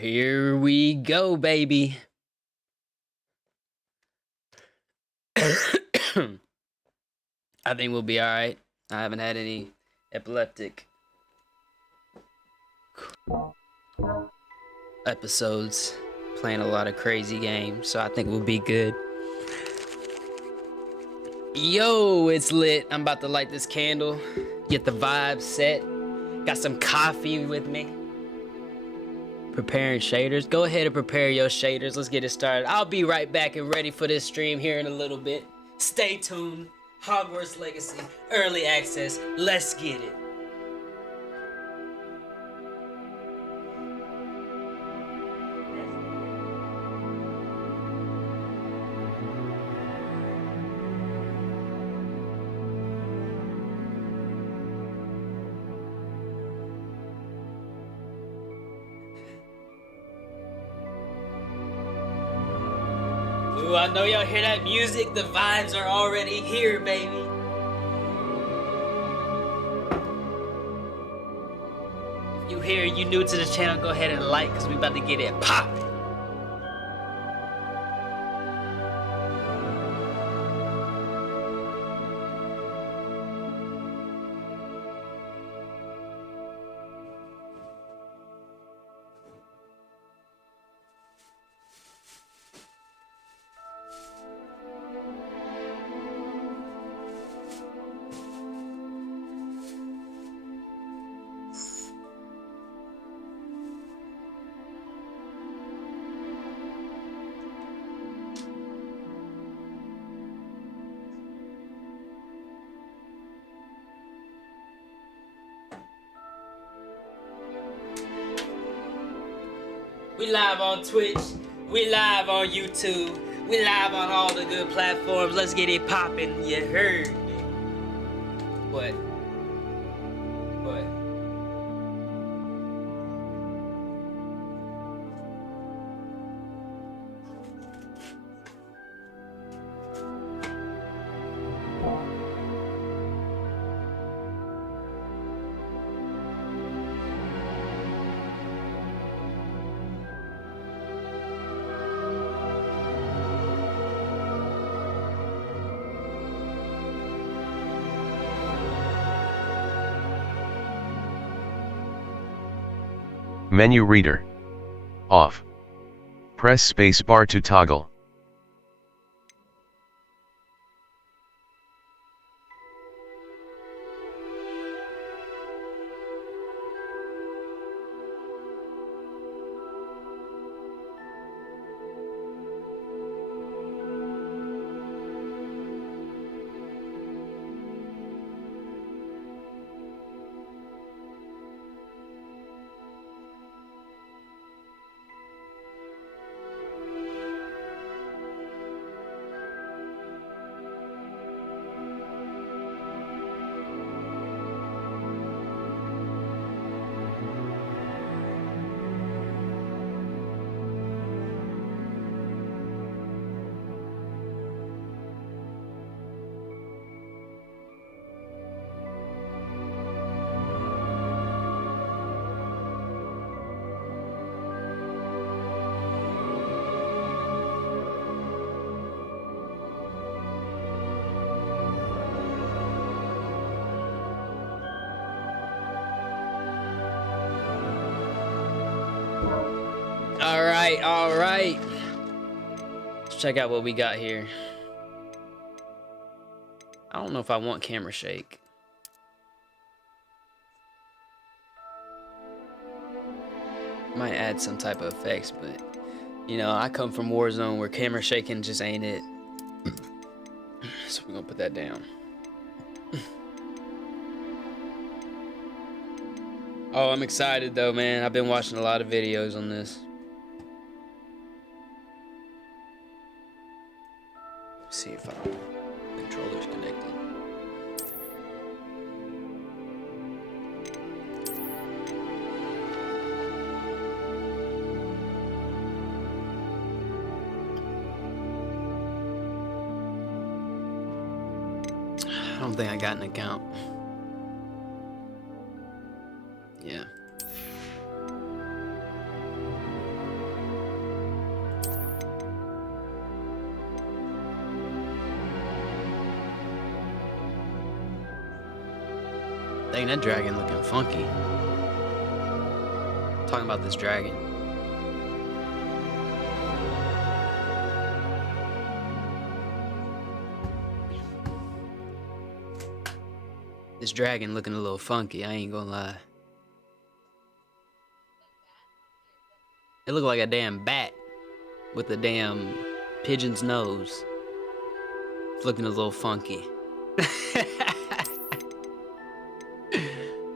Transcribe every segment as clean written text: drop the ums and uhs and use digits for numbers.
Here we go, baby. I think we'll be all right. I haven't had any epileptic episodes playing a lot of crazy games, so I think we'll be good. Yo, it's lit. I'm about to light this candle, get the vibe set. Got some coffee with me. Preparing shaders. Go ahead and prepare your shaders. Let's get it started. I'll be right back and ready for this stream here in a little bit. Stay tuned. Hogwarts Legacy, early access. Let's get it. Ooh, I know y'all hear that music. The vibes are already here, baby. If you here, you new to the channel, go ahead and like, because we about to get it popping. We live on Twitch, we live on YouTube, we live on all the good platforms. Let's get it popping, you heard me. What? Menu reader. Off. Press space bar to toggle. All right. Let's check out what we got here. I don't know if I want camera shake. Might add some type of effects, but you know, I come from Warzone where camera shaking just ain't it. So we're gonna put that down. Oh, I'm excited though, man. I've been watching a lot of videos on this. Let's see if our controller's connected. I don't think I got an account. Yeah. Dang, that dragon looking funky. Talking about this dragon. This dragon looking a little funky, I ain't gonna lie. It looked like a damn bat with a damn pigeon's nose. It's looking a little funky.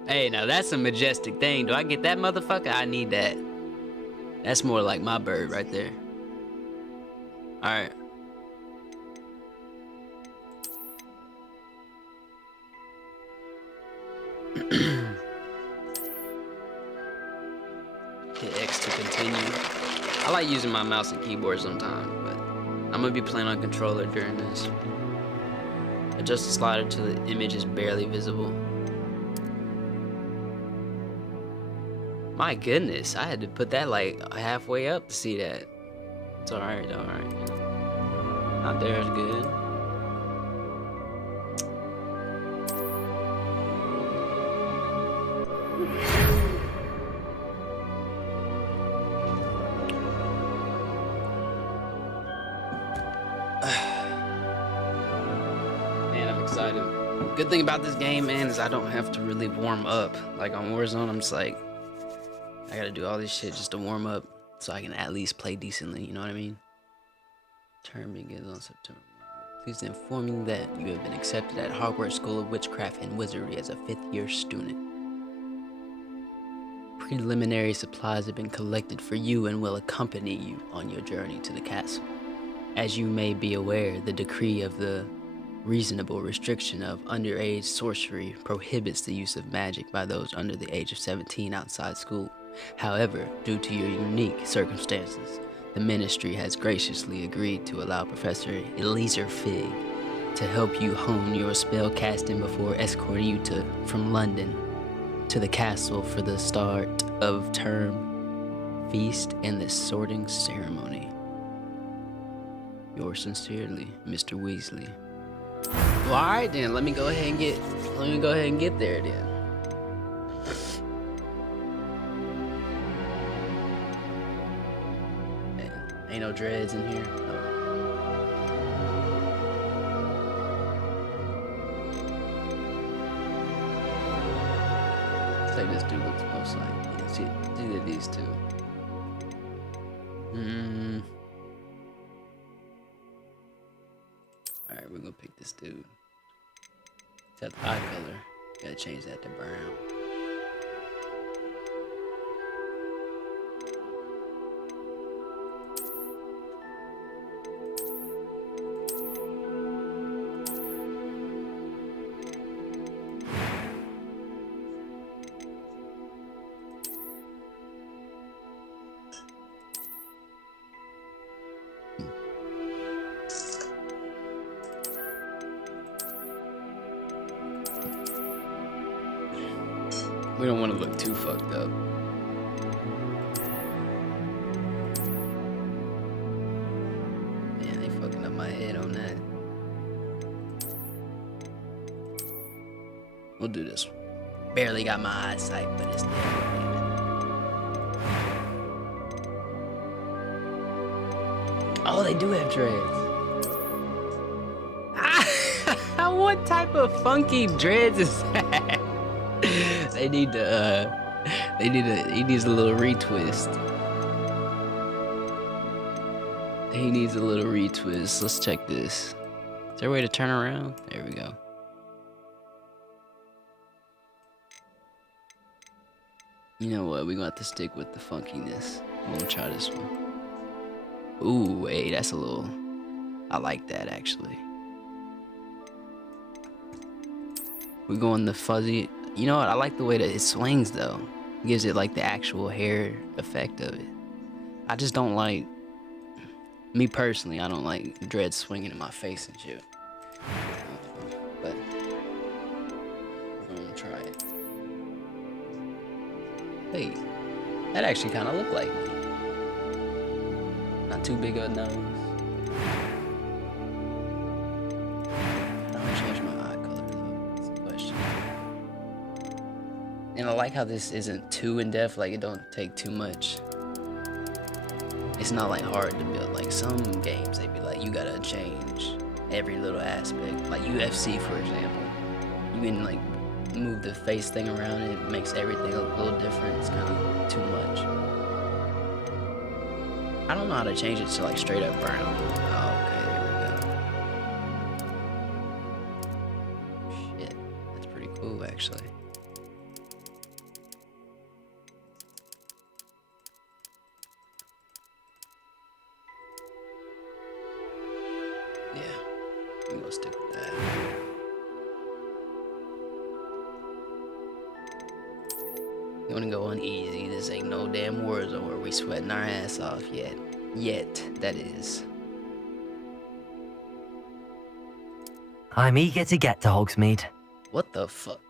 Hey, now that's a majestic thing. Do I get that motherfucker? I need that. That's more like my bird right there. Alright. Hit X to continue. I like using my mouse and keyboard sometimes, but I'm gonna be playing on controller during this. Adjust the slider till the image is barely visible. My goodness, I had to put that like halfway up to see that. It's alright, alright. Not there is good. Man, I'm excited. Good thing about this game, man, is I don't have to really warm up. Like on Warzone, I'm just like, I gotta do all this shit just to warm up so I can at least play decently, you know what I mean? Term begins on September 1. Pleased to inform you that you have been accepted at Hogwarts School of Witchcraft and Wizardry as a 5th year student. Preliminary supplies have been collected for you and will accompany you on your journey to the castle. As you may be aware, the decree of the reasonable restriction of underage sorcery prohibits the use of magic by those under the age of 17 outside school. However, due to your unique circumstances, the ministry has graciously agreed to allow Professor Eliezer Fig to help you hone your spell casting before escorting you from London to the castle for the start of term feast and the sorting ceremony. Yours sincerely, Mr. Weasley. Well, alright then, let me go ahead and get there then. Ain't no dreads in here. No. Let's say this dude looks most like. Yeah, see either of these two. Alright, we're gonna pick this dude. Except eye color. Gotta change that to brown. We don't want to look too fucked up. Man, they fucking up my head on that. We'll do this one. Barely got my eyesight, but it's there. Oh, they do have dreads. What type of funky dreads is that? He needs a little retwist. He needs a little retwist. Let's check this. Is there a way to turn around? There we go. You know what? We're gonna have to stick with the funkiness. I'm gonna try this one. Ooh, wait, that's a little. I like that actually. We're going the fuzzy. You know what? I like the way that it swings though. It gives it like the actual hair effect of it. I just don't like. Me personally, I don't like dreads swinging in my face and shit. But we're gonna try it. Wait, that actually kind of looked like me. Not too big of a nose. I'll change my eye color though. That's the question. And I like how this isn't too in depth. Like it don't take too much. It's not like hard to build. Like some games, they be like you gotta change every little aspect. Like UFC, for example, you can like move the face thing around and it makes everything look a little different. It's kind of too much. I don't know how to change it to like straight up brown. Oh, okay, there we go. Shit, that's pretty cool actually. Yeah, I'm gonna stick with that. You wanna go uneasy? This ain't no damn Warzone where we sweating our ass off yet. Yet, that is. I'm eager to get to Hogsmeade. What the fuck?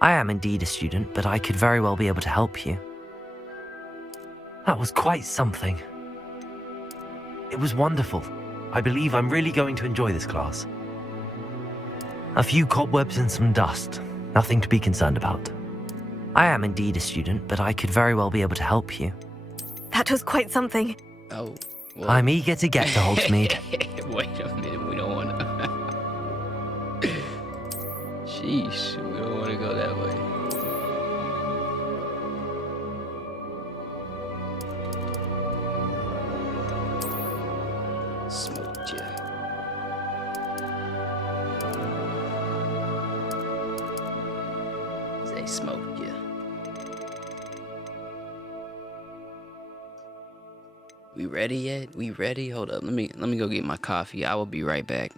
I am indeed a student, but I could very well be able to help you. That was quite something. It was wonderful. I believe I'm really going to enjoy this class. A few cobwebs and some dust. Nothing to be concerned about. I am indeed a student, but I could very well be able to help you. That was quite something. Oh, well. I'm eager to get to Hogsmeade. Wait a minute, we don't want to. Sheesh, we don't want to go that way. Smoked ya. They smoked ya. We ready yet? We ready? Hold up. Let me go get my coffee. I will be right back.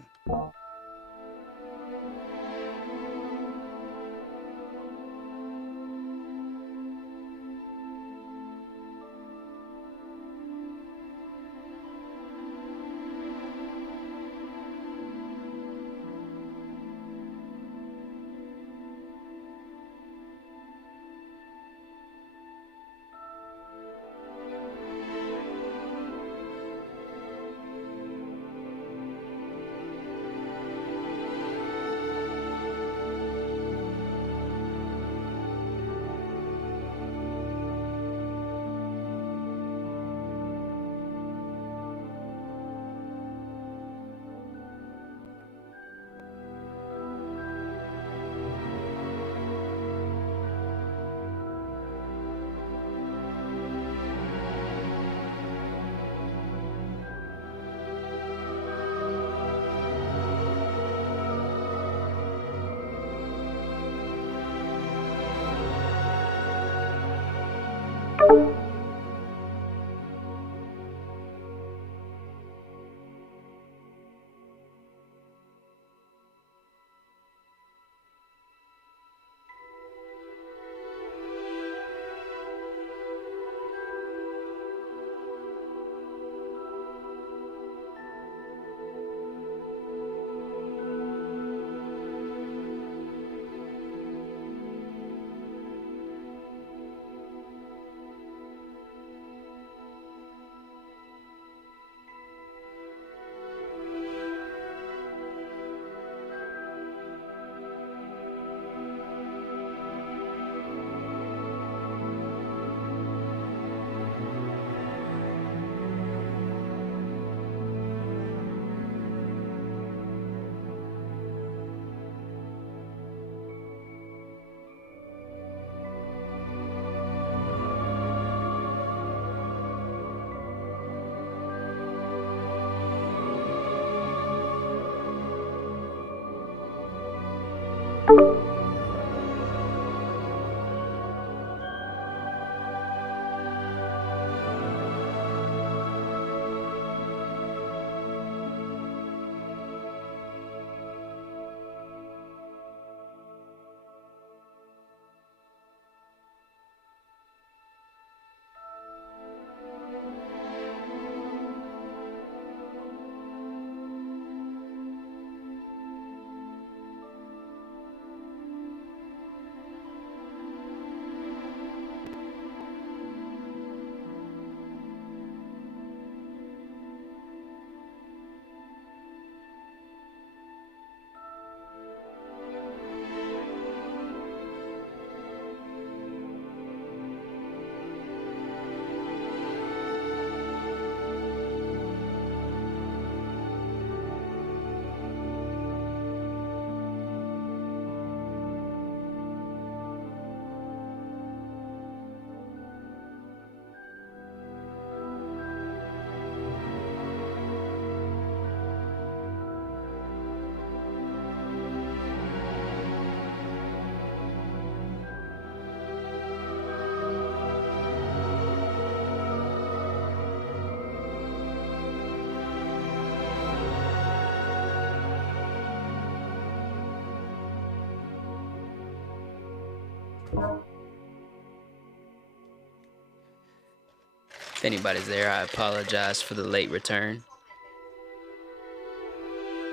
If anybody's there, I apologize for the late return.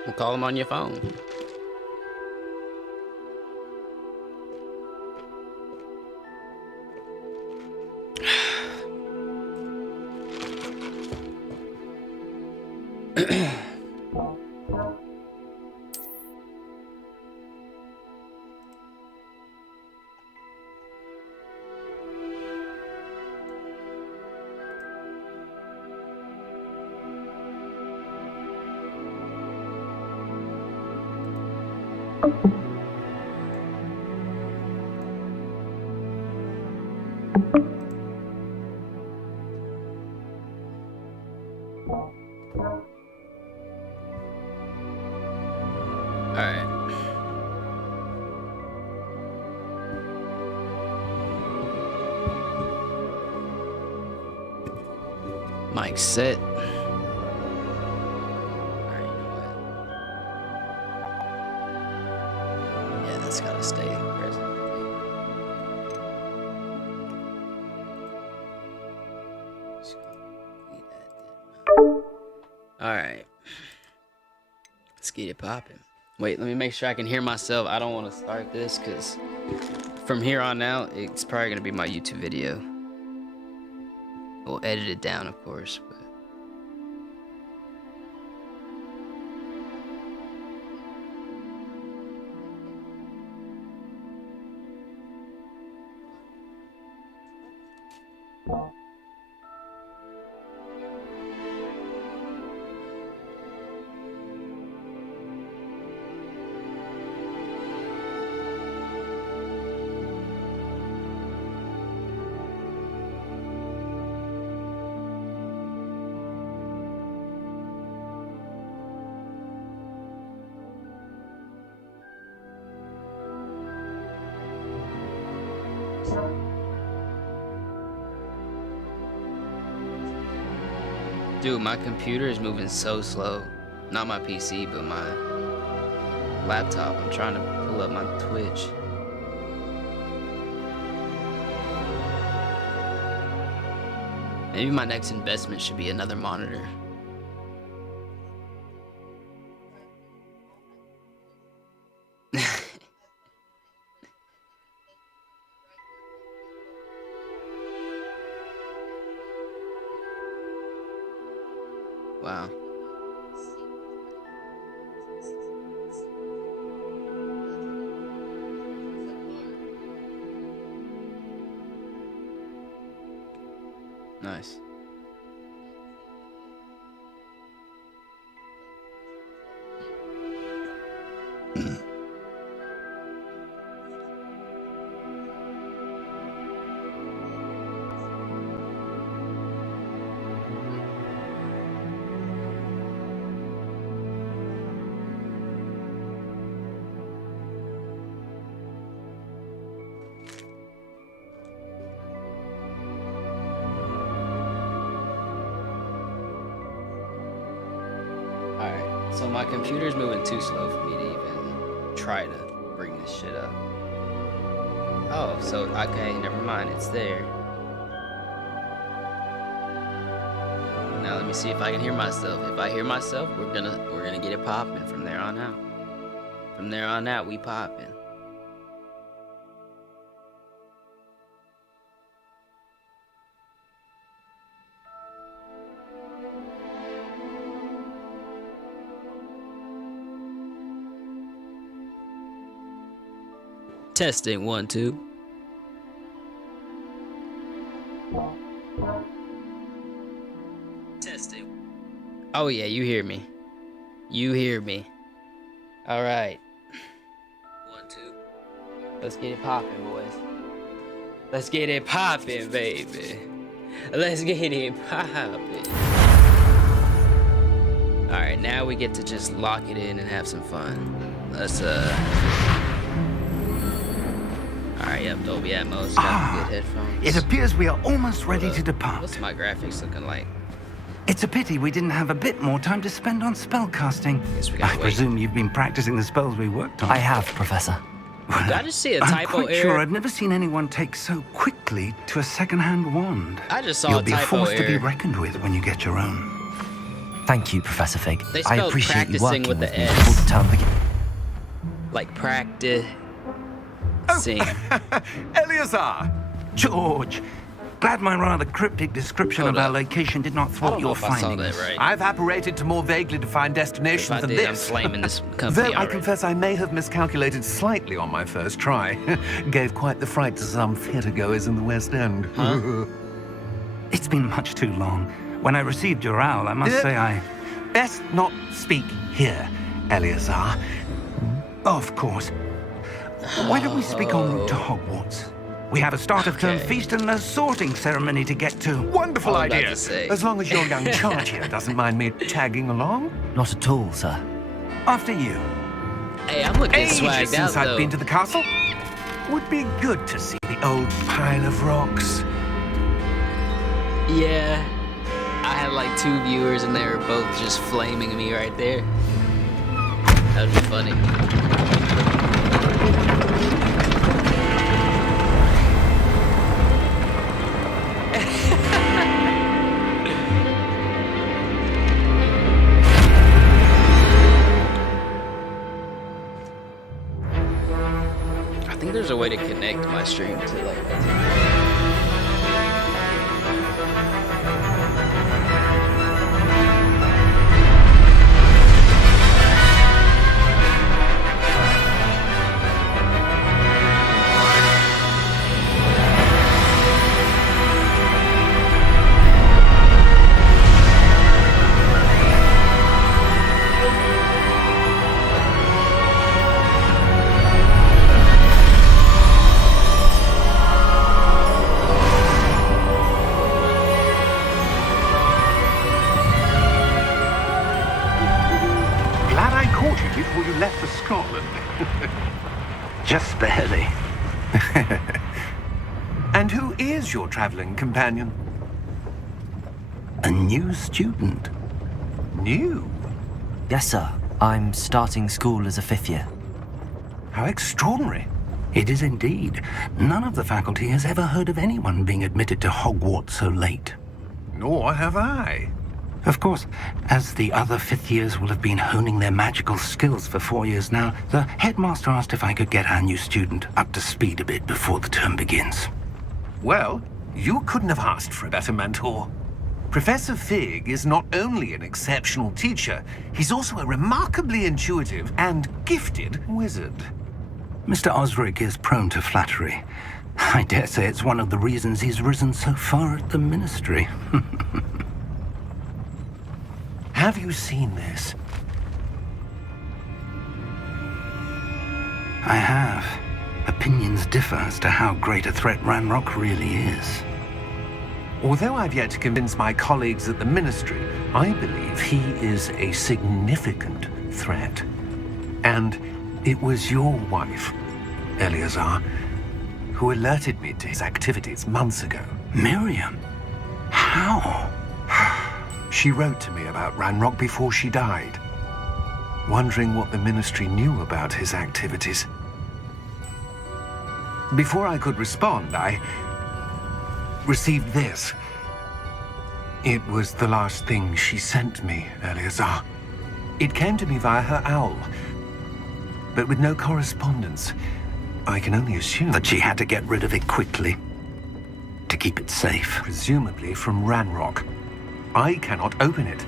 We'll call them on your phone. Mic set. Alright, you know what? Yeah, that's gotta stay present. Alright. Let's get it popping. Wait, let me make sure I can hear myself. I don't want to start this because from here on out, it's probably going to be my YouTube video. We'll edit it down, of course, but... Dude, my computer is moving so slow. Not my PC, but my laptop. I'm trying to pull up my Twitch. Maybe my next investment should be another monitor. Wow. Nice. So my computer's moving too slow for me to even try to bring this shit up. Oh, so okay, never mind, it's there. Now let me see if I can hear myself. If I hear myself, we're gonna get it popping from there on out. From there on out, we popping. Testing 1 2. Testing. Oh yeah, you hear me. You hear me. All right. 1 2. Let's get it popping, boys. Let's get it popping, baby. Let's get it popping. All right, now we get to just lock it in and have some fun. Let's Alright, yep, Dolby Atmos, got good headphones. It appears we are almost ready to depart. What's my graphics looking like? It's a pity we didn't have a bit more time to spend on spellcasting. Guess we gotta I wait. presume you've been practicing the spells we worked on. I have, Professor. I just see a I'm typo quite sure error. I've never seen anyone take so quickly to a second-hand wand. I just saw You'll a be typo forced to be error. reckoned with when you get your own. Thank you, Professor Fig. They I spelled appreciate you practicing working with with the me S. before the term begins. Like practice. Sing. Eleazar! George, glad my rather cryptic description Hold of our up. location did not I thwart don't know your if I saw findings. that right. I've apparated to more vaguely defined If destinations I than did, I'm this. flaming this company Though I already. confess I may have miscalculated slightly on my first try. Gave quite the fright to some theatre-goers in the West End. Huh? It's been much too long. When I received your owl, I must say I... Best not speak here, Eleazar. Of course. Why don't we speak en route to Hogwarts? We have a start-of-term Okay. feast and a sorting ceremony to get to. Wonderful I was about idea. to say. As long as your young charge here doesn't mind me tagging along. Not at all, sir. After you. Hey, I'm looking Ages swagged out since I've though. been to the castle. Would be good to see the old pile of rocks. Yeah. I had like 2 viewers and they were both just flaming me right there. That would be funny. I think there's a way to connect my stream to like my TV. Glad I caught you before you left for Scotland. Just barely. And who is your traveling companion? A new student. New? Yes, sir. I'm starting school as a 5th year. How extraordinary. It is indeed. None of the faculty has ever heard of anyone being admitted to Hogwarts so late. Nor have I. Of course, as the other fifth years will have been honing their magical skills for 4 years now, the headmaster asked if I could get our new student up to speed a bit before the term begins. Well, you couldn't have asked for a better mentor. Professor Fig is not only an exceptional teacher, he's also a remarkably intuitive and gifted wizard. Mr. Osric is prone to flattery. I dare say it's one of the reasons he's risen so far at the ministry. Have you seen this? I have. Opinions differ as to how great a threat Ranrock really is. Although I've yet to convince my colleagues at the ministry, I believe he is a significant threat. And it was your wife, Eleazar, who alerted me to his activities months ago. Miriam? How? She wrote to me about Ranrock before she died, wondering what the ministry knew about his activities. Before I could respond, I received this. It was the last thing she sent me, Eleazar. It came to me via her owl, but with no correspondence. I can only assume That she had to get rid of it quickly to keep it safe. presumably from Ranrock. I cannot open it.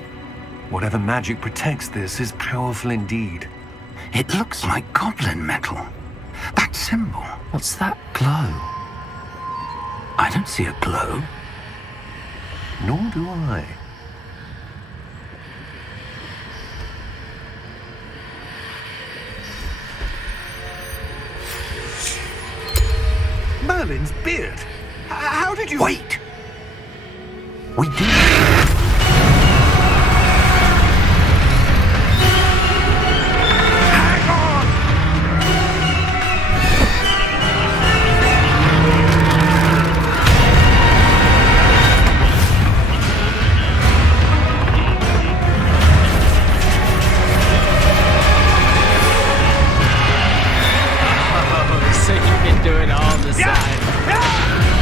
Whatever magic protects this is powerful indeed. It looks like goblin metal. That symbol. What's that glow? I don't see a glow. Nor do I. Merlin's beard. How did you... Wait! We do. Hang on! the side.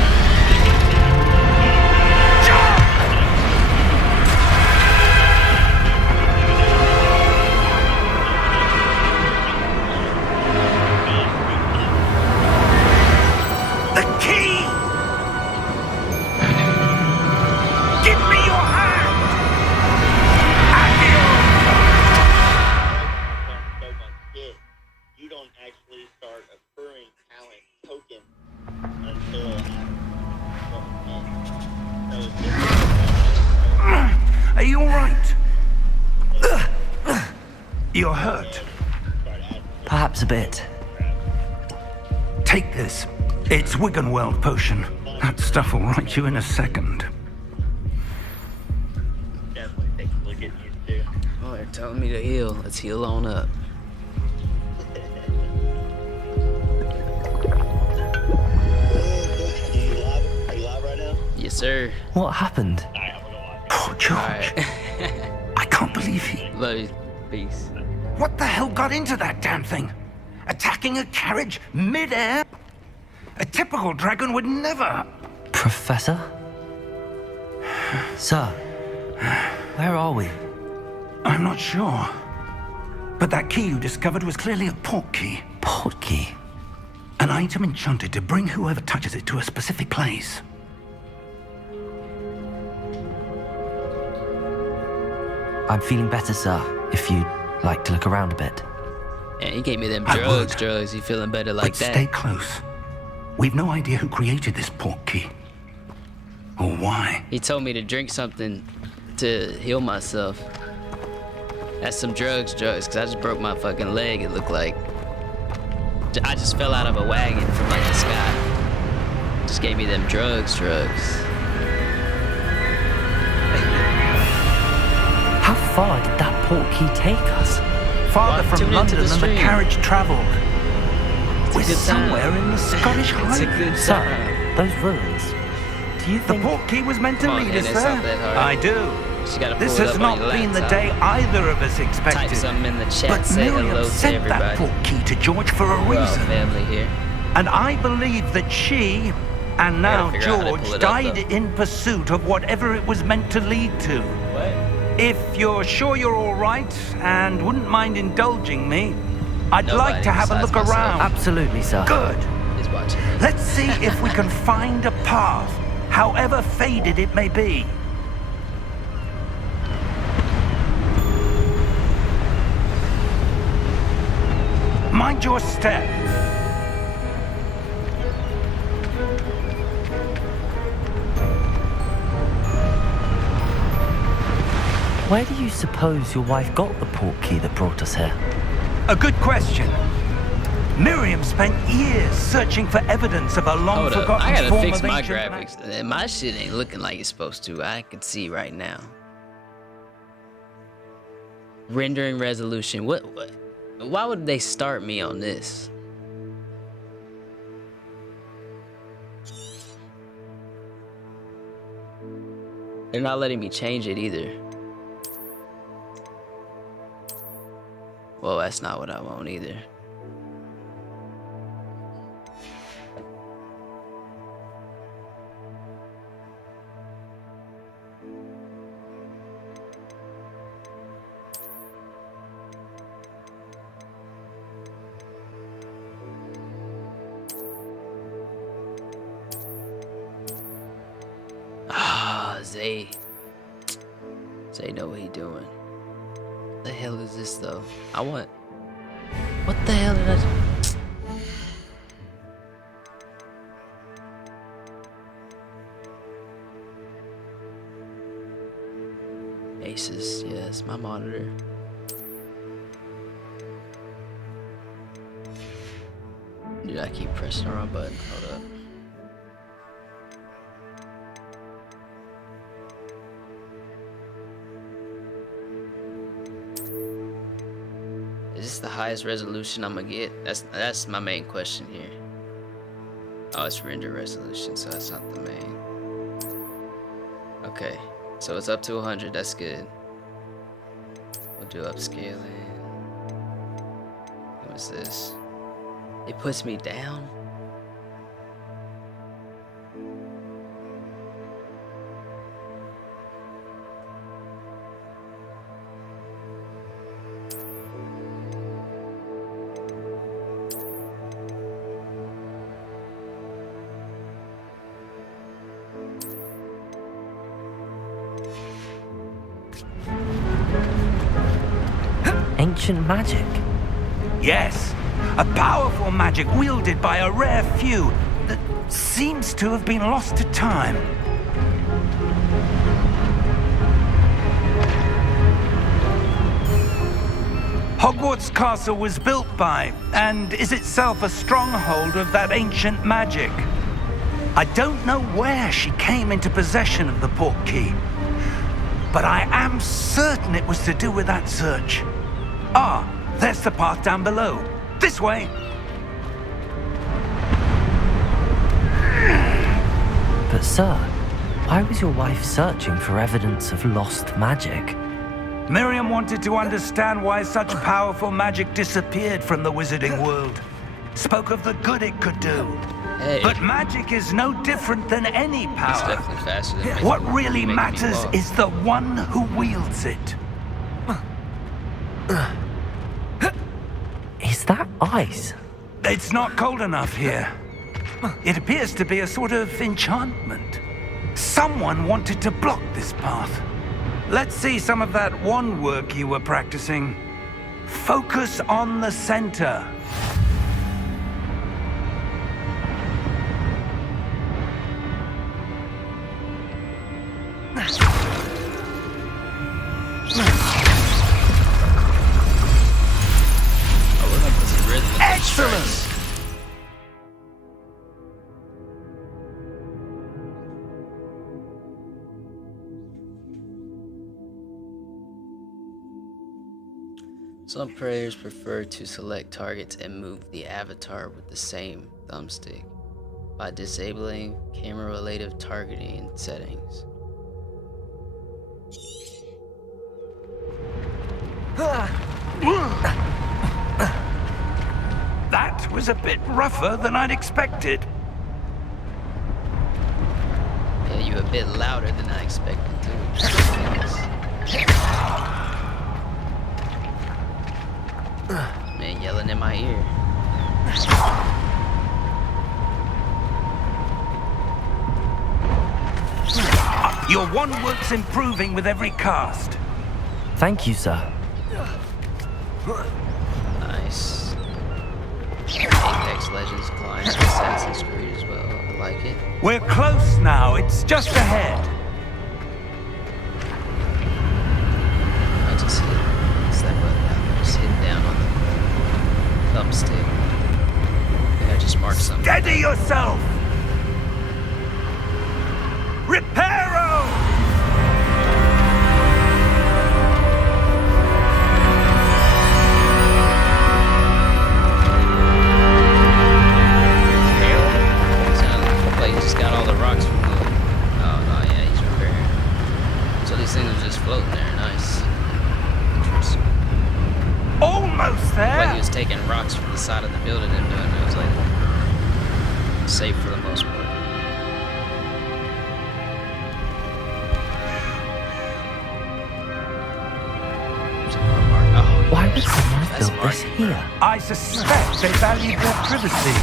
The key! Give me your hand! You don't actually start accruing talent tokens until Are you alright? You're hurt. Perhaps a bit. Take this. It's Wiggenweld potion. That stuff will right you in a second. definitely take a look at you too. Oh, they're telling me to heal. Let's heal on up. Are you live right now? Yes, sir. What happened? Alright, I'm gonna go watch. Poor George. Alright. I can't believe he... Love you. Peace. What the hell got into that damn thing? Attacking a carriage mid-air? A typical dragon would never... Professor? Sir, where are we? I'm not sure. But that key you discovered was clearly a port key. Port key? An item enchanted to bring whoever touches it to a specific place. I'm feeling better, sir, if you'd like to look around a bit. Yeah, he gave me them I drugs, would. drugs. You feeling better like But that? stay close. We've no idea who created this port key. Or why. He told me to drink something to heal myself. That's some drugs, because I just broke my fucking leg, it looked like. I just fell out of a wagon from like the sky. Just gave me them drugs. How far did that port key take us? Farther Well, from tune into London the than the stream. carriage travelled. We're good time. somewhere in the Scottish It's a Highlands. good Sir, time. those ruins. Do you The think... port key was meant to Come on, lead man, us it's not there. that hard. I do. Just gotta This pull it has up not on your been the laptop. day either of us Type expected. something in the chat, But say Miriam hello to sent that everybody. port key to George for a We're all reason. family here. And I believe that she, and now figure out how to pull George, it up, died though. in pursuit of whatever it was meant to lead to. What? If you're sure you're all right and wouldn't mind indulging me, I'd Nobody like to have a besides look myself. around. Absolutely, sir. Good. He's watching. Let's see if we can find a path, however faded it may be. Mind your step. Where do you suppose your wife got the port key that brought us here? A good question. Miriam spent years searching for evidence of a Hold up, long-forgotten I gotta form fix of my ancient graphics. My shit ain't looking like it's supposed to. I can see right now. Rendering resolution. What? Why would they start me on this? They're not letting me change it either. Well, that's not what I want either. Zay know what he doing. What the hell is this though? I want. What the hell did I do? Asus, yes, my monitor. Dude, I keep pressing the wrong button. Hold up. Is this the highest resolution I'm gonna get? That's my main question here. Oh, it's render resolution, so that's not the main. Okay, so it's up to 100. That's good. We'll do upscaling. What is this? It puts me down. ancient magic. Yes, a powerful magic wielded by a rare few that seems to have been lost to time. Hogwarts Castle was built by, and is itself a stronghold of that ancient magic. I don't know where she came into possession of the portkey, but I am certain it was to do with that search. Ah, there's the path down below. This way! But sir, why was your wife searching for evidence of lost magic? Miriam wanted to understand why such powerful magic disappeared from the wizarding world. Spoke of the good it could do. Hey, But magic is no different than any he's power. definitely faster than me. What really Making me matters walk. is the one who wields it. Is that ice? It's not cold enough here. It appears to be a sort of enchantment. Someone wanted to block this path. Let's see some of that wand work you were practicing. Focus on the center. Oh, we're gonna put some rhythm in these Excellent! strikes. Some players prefer to select targets and move the avatar with the same thumbstick by disabling camera-related targeting settings. That was a bit rougher than I'd expected. Yeah, you a bit louder than I expected too. Man yelling in my ear. Your wand work's improving with every cast. Thank you, sir. Nice. Apex Legends clients Assassin's Creed as well. I like it. We're close now. It's just ahead. I just hit. What's that button down there? Just hit down on the thumbstick. I think I just marked something. Steady yourself. Reparo! Sounds like he just got all the rocks from the... Oh, no, yeah, he's repairing. So these things are just floating there. Nice. Interesting. Almost there. Like he was taking rocks from the side of the building and doing it. It was like safe for the most part. There's a car mark. Oh, Why yeah, would someone have that's built this marked. here? I suspect they valued their privacy.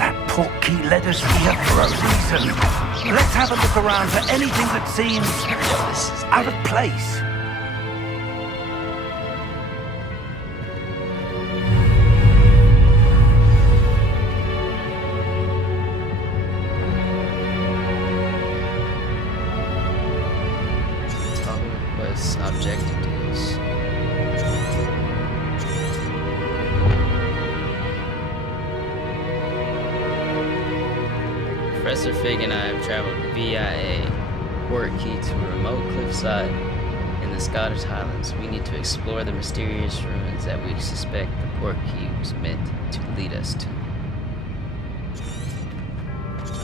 That portkey led us here for a reason. Let's have a look around for anything that seems Yo, this is out lit. of place. What's objectives? Professor Fig and I have traveled via a port key to a remote cliffside in the Scottish Highlands. We need to explore the mysterious ruins that we suspect the port key was meant to lead us to.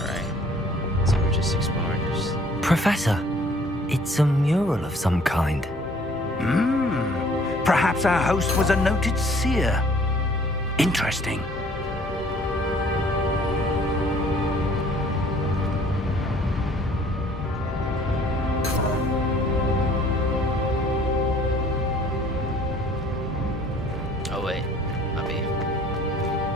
Alright, so we're just exploring this. Professor, it's a mural of some kind. Perhaps our host was a noted seer. Interesting. Oh wait, my bad.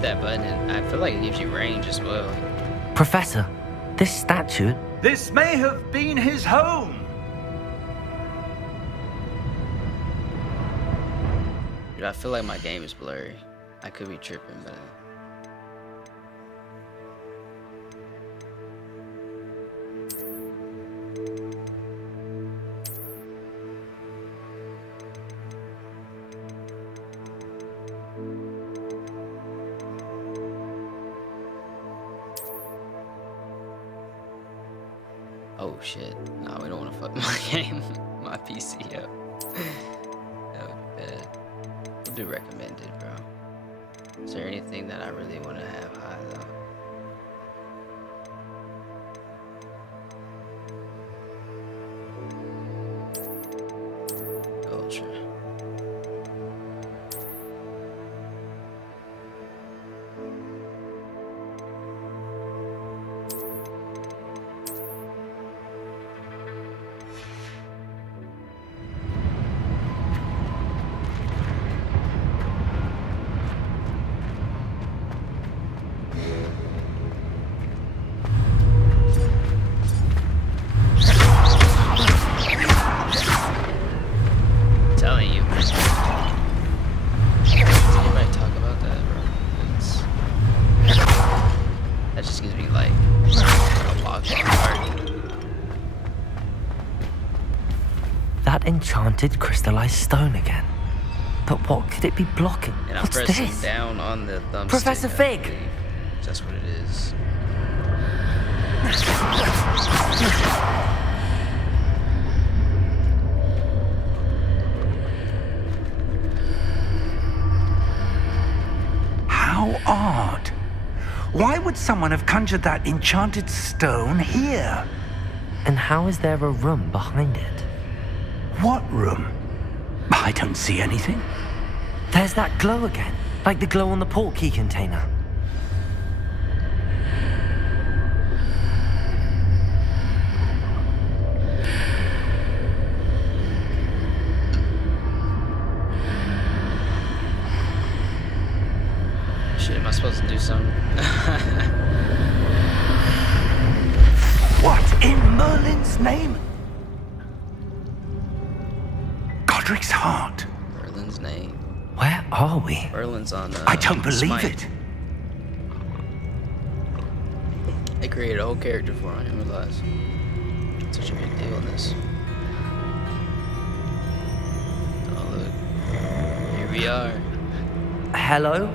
hit that button, and I feel like it gives you range as well. Professor, this statue... This may have been his home. Dude, I feel like my game is blurry. I could be tripping, but... Oh shit. No, we don't want to fuck my game, my PC up. That would be bad. We'll do recommended, bro. Is there anything that I really want to have high though? Ultra. Telling you. Does anybody talk about that, bro? That just gives me like a lock heart. That enchanted crystallized stone again. But what could it be blocking? And I'm What's pressing this? down on the thumbstick. Professor I Fig! believe. That's what it is. How odd. Why would someone have conjured that enchanted stone here? And how is there a room behind it? What room? I don't see anything. There's that glow again, like the glow on the portkey container. Shit, am I supposed to do something? What in Merlin's name? Godric's heart. Merlin's name. Where are we? Merlin's on. I don't believe Smite. it. They created a whole character for him. I didn't realize. Such a big deal in this. Oh look, here we are. Hello?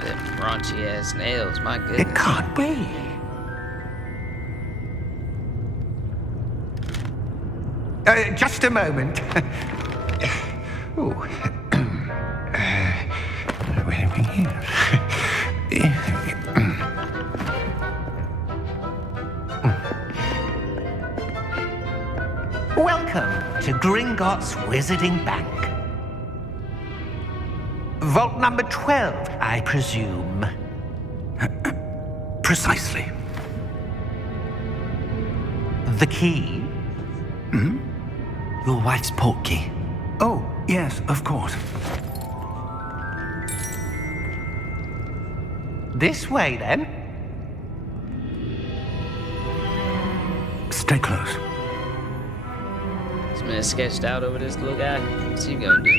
Them raunchy ass nails, my It goodness. can't be. Just a moment. Ooh. Where are we here? Welcome to Gringotts Wizarding Bank. Vault number 12, I presume. Precisely. The key? Your wife's portkey. Oh, yes, of course. This way, then. Stay close. This man sketched out over this little guy. What's he gonna do?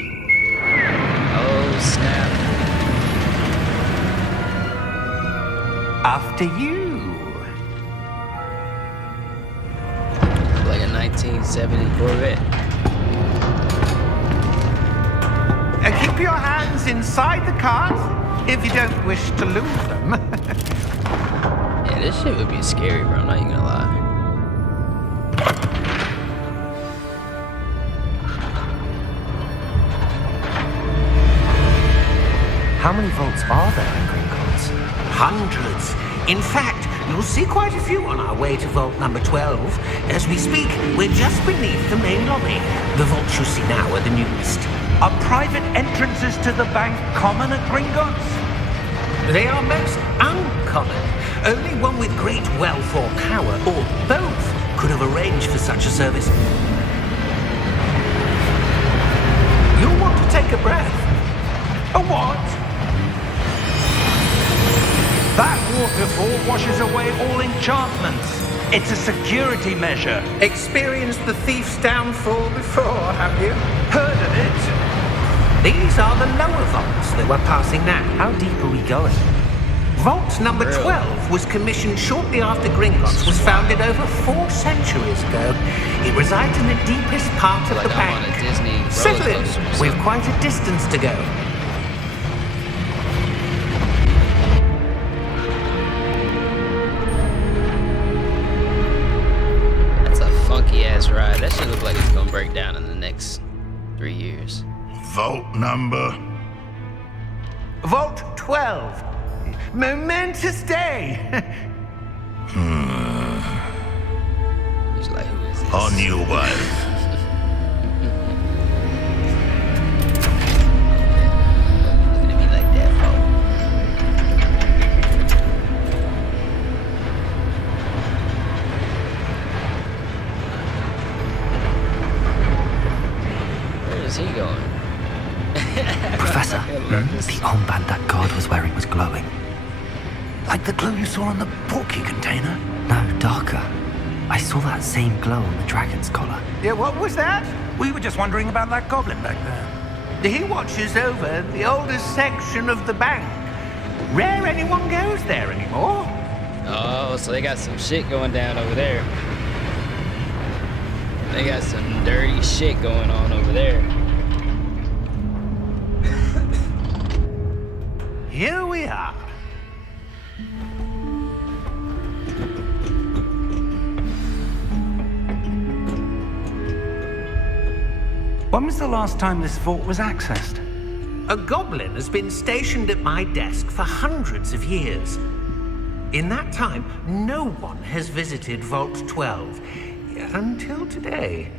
Oh snap! After you. Like a 1970 Corvette. Keep your hands inside the cart if you don't wish to lose them. Yeah, this shit would be scary, bro. I'm not even gonna lie. How many vaults are there in Gringotts? Hundreds. In fact, You'll see quite a few on our way to vault number 12. As we speak, we're just beneath the main lobby. The vaults you see now are the newest. Are private entrances to the bank common at Gringotts? They are most uncommon. Only one with great wealth or power, or both, could have arranged for such a service. You'll want to take a breath. A what? That waterfall washes away all enchantments. It's a security measure. Experienced the thief's downfall before, have you? Heard of it? These are the lower vaults that we're passing now. How deep are we going? Vault number 12 was commissioned shortly after Gringotts was founded over 4 centuries ago. It resides in the deepest part of the bank. Settle in. We've quite a distance to go. That's a funky ass ride. That shit look like it's gonna break down in the next 3 years. Vault number. Vault 12. Momentous day. He's like, who is this? On your way. It's gonna be like that, bro. Where is he going? Professor, the armband that guard was wearing was glowing. Like the glow you saw on the portkey container? No, darker. I saw that same glow on the dragon's collar. Yeah, what was that? We were just wondering about that goblin back there. He watches over the oldest section of the bank. Rare anyone goes there anymore. Oh, so they got some shit going down over there. They got some dirty shit going on over there. Here we are. When was the last time this vault was accessed? A goblin has been stationed at my desk for hundreds of years. In that time, no one has visited Vault 12, until today.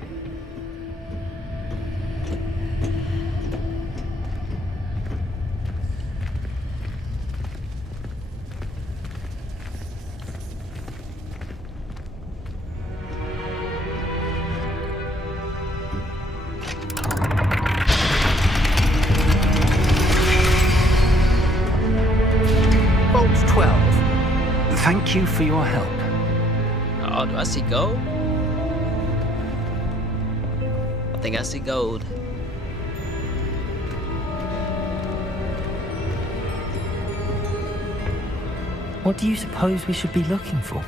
Vault 12. Thank you for your help. Oh, do I see gold? I think I see gold. What do you suppose we should be looking for?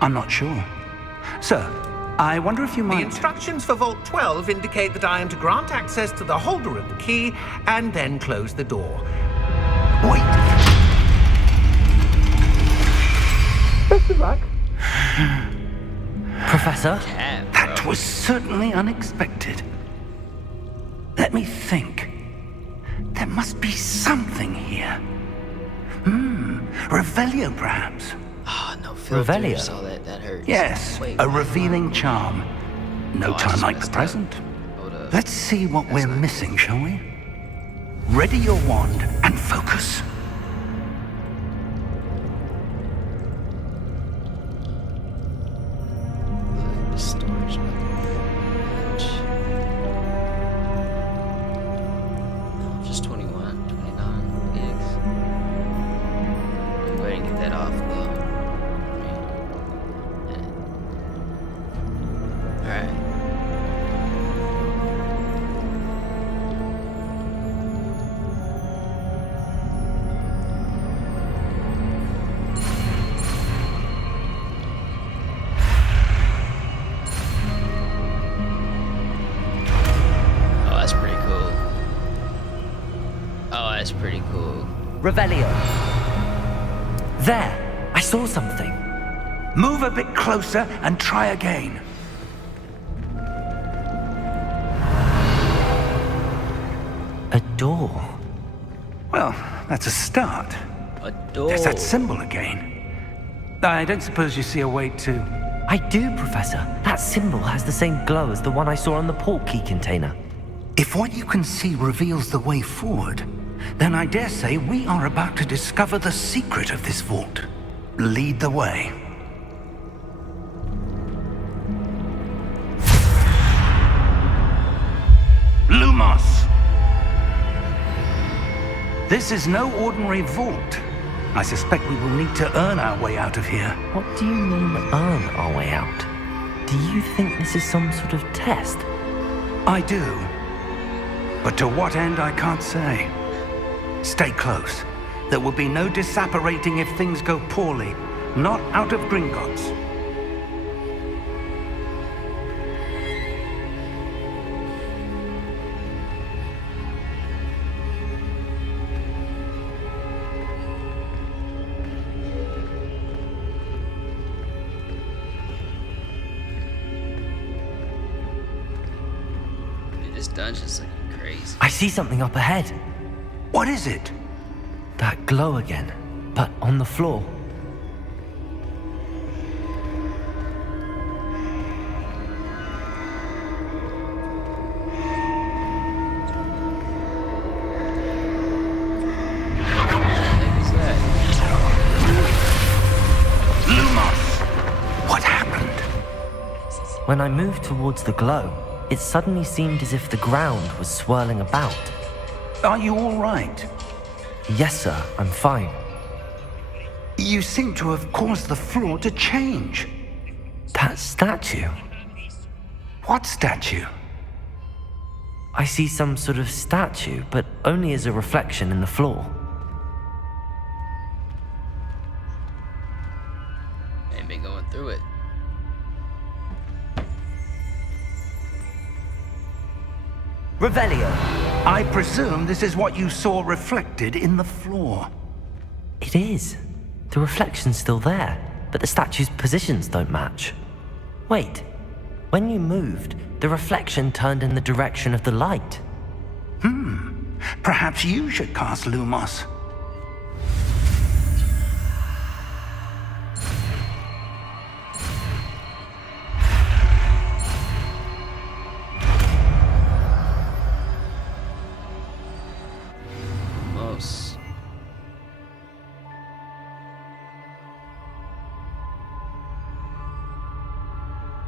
I'm not sure. Sir, I wonder if you The might... instructions for Vault 12 indicate that I am to grant access to the holder of the key and then close the door. Wait! Best of luck. Professor? Cat, That bro. was certainly unexpected. Let me think. There must be something here. Revelio, perhaps. Oh, no Revelio. filters. Oh, that hurts. Yes, Wait, a what? revealing charm. No Oh, I time just like the messed up. present. Hold up. Let's see what That's we're not- missing, shall we? Ready your wand and focus. Storage bucket. Just 21, 29 gigs. Go ahead and get that off though. Alright. Oh, that's pretty cool. Oh, that's pretty cool. Revelio. There! I saw something. Move a bit closer and try again. A door. Well, that's a start. A door. There's that symbol again. I don't suppose you see a way to... I do, Professor. That symbol has the same glow as the one I saw on the port key container. If what you can see reveals the way forward, then I dare say we are about to discover the secret of this vault. Lead the way. Lumos! This is no ordinary vault. I suspect we will need to earn our way out of here. What do you mean, earn our way out? Do you think this is some sort of test? I do. But to what end, I can't say. Stay close. There will be no disapparating if things go poorly. Not out of Gringotts. This dungeon's looking crazy. I see something up ahead. What is it? That glow again, but on the floor. When I moved towards the glow, it suddenly seemed as if the ground was swirling about. Are you all right? Yes, sir, I'm fine. You seem to have caused the floor to change. That statue? What statue? I see some sort of statue, but only as a reflection in the floor. Ain't been going through it. Revelio. I presume this is what you saw reflected in the floor. It is. The reflection's still there, but the statue's positions don't match. Wait, when you moved, the reflection turned in the direction of the light. Perhaps you should cast Lumos.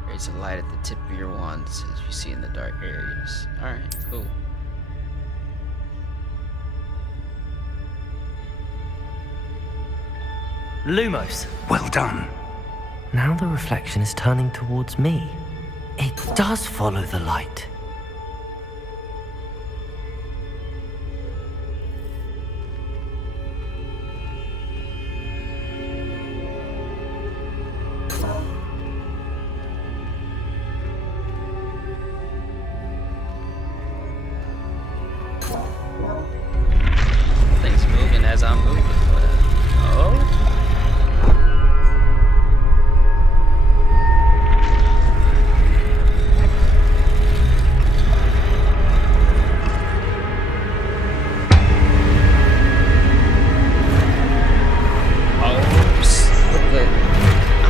Creates a light at the tip of your wand as you see in the dark areas. Alright, cool. Lumos. Well done. Now the reflection is turning towards me. It does follow the light. Things moving as I'm moving, but oh. I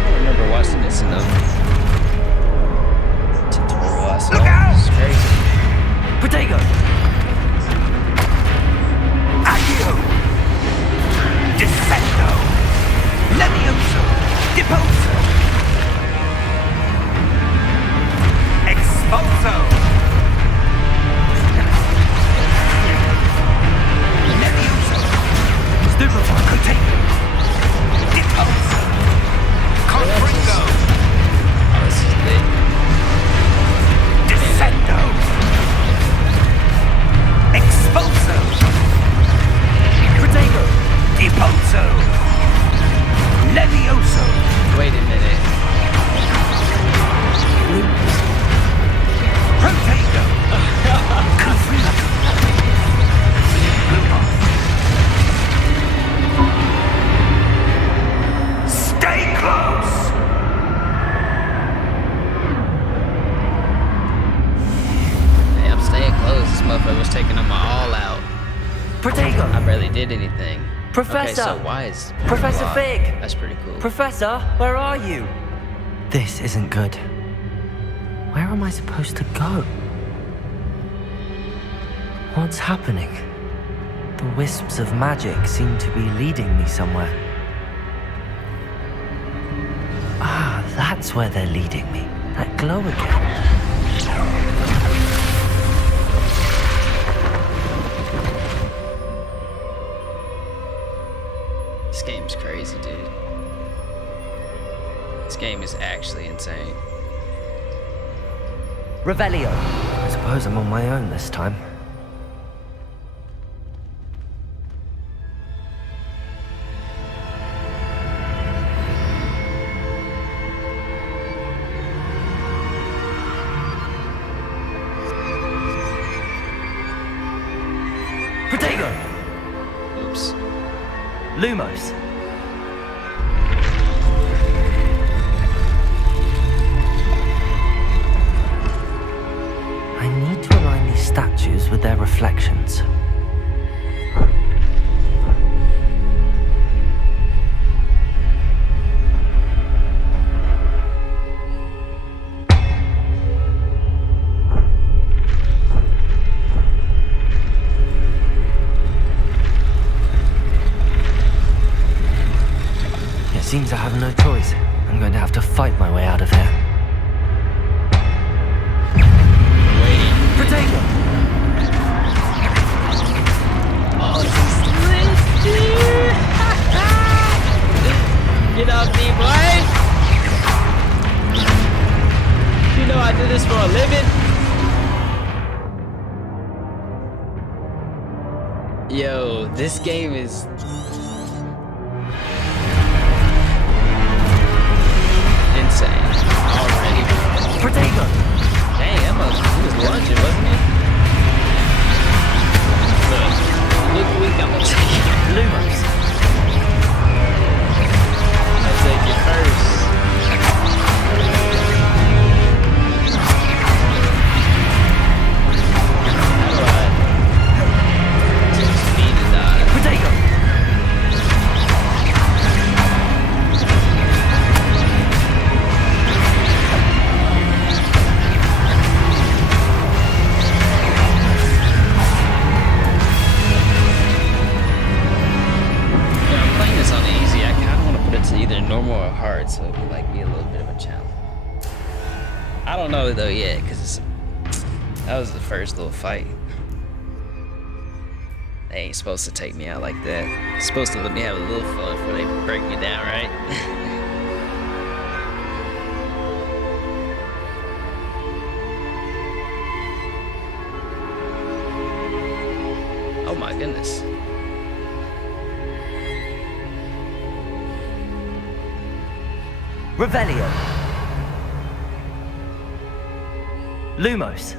don't remember watching this enough. Tutorial I saw. Look out! It's crazy. Protego! Accio! Descendo! Levioso! Deposo! Expulso! Levioso! Stupefy! Contagion! Deposo! Confringo! Oh, this is lit. Descendo! Expulso! Protego! Deposo! Levioso! Wait a minute. Protego! Confringo! Stay close! Hey, I'm staying close. This motherfucker was taking them all out. Protego! I barely did anything. Professor! Okay, so why is Professor blocked? Fig! That's pretty cool. Professor, where are you? This isn't good. Where am I supposed to go? What's happening? The wisps of magic seem to be leading me somewhere. Ah, that's where they're leading me. That glow again. This game's crazy, dude. This game is actually insane. Revelio. I suppose I'm on my own this time. Protego! Oops. Lumos. I need to align these statues with their reflections. It seems I have no choice. I'm going to have to fight my way out of here. Protego! Oh, this is lit, dude! Get off me, boy! You know I do this for a living. Yo, this game is... insane. Already. Protego! Dang, he was lunging, wasn't he? Look weak, I'm gonna take it. Lumos. I'll take it first. How do I speed to die? Protego! Either normal or hard, so it would like be a little bit of a challenge. I don't know though yet, because that was the first little fight. They ain't supposed to take me out like that. They're supposed to let me have a little fun before they break me down, right? Oh my goodness. Revelio. Lumos.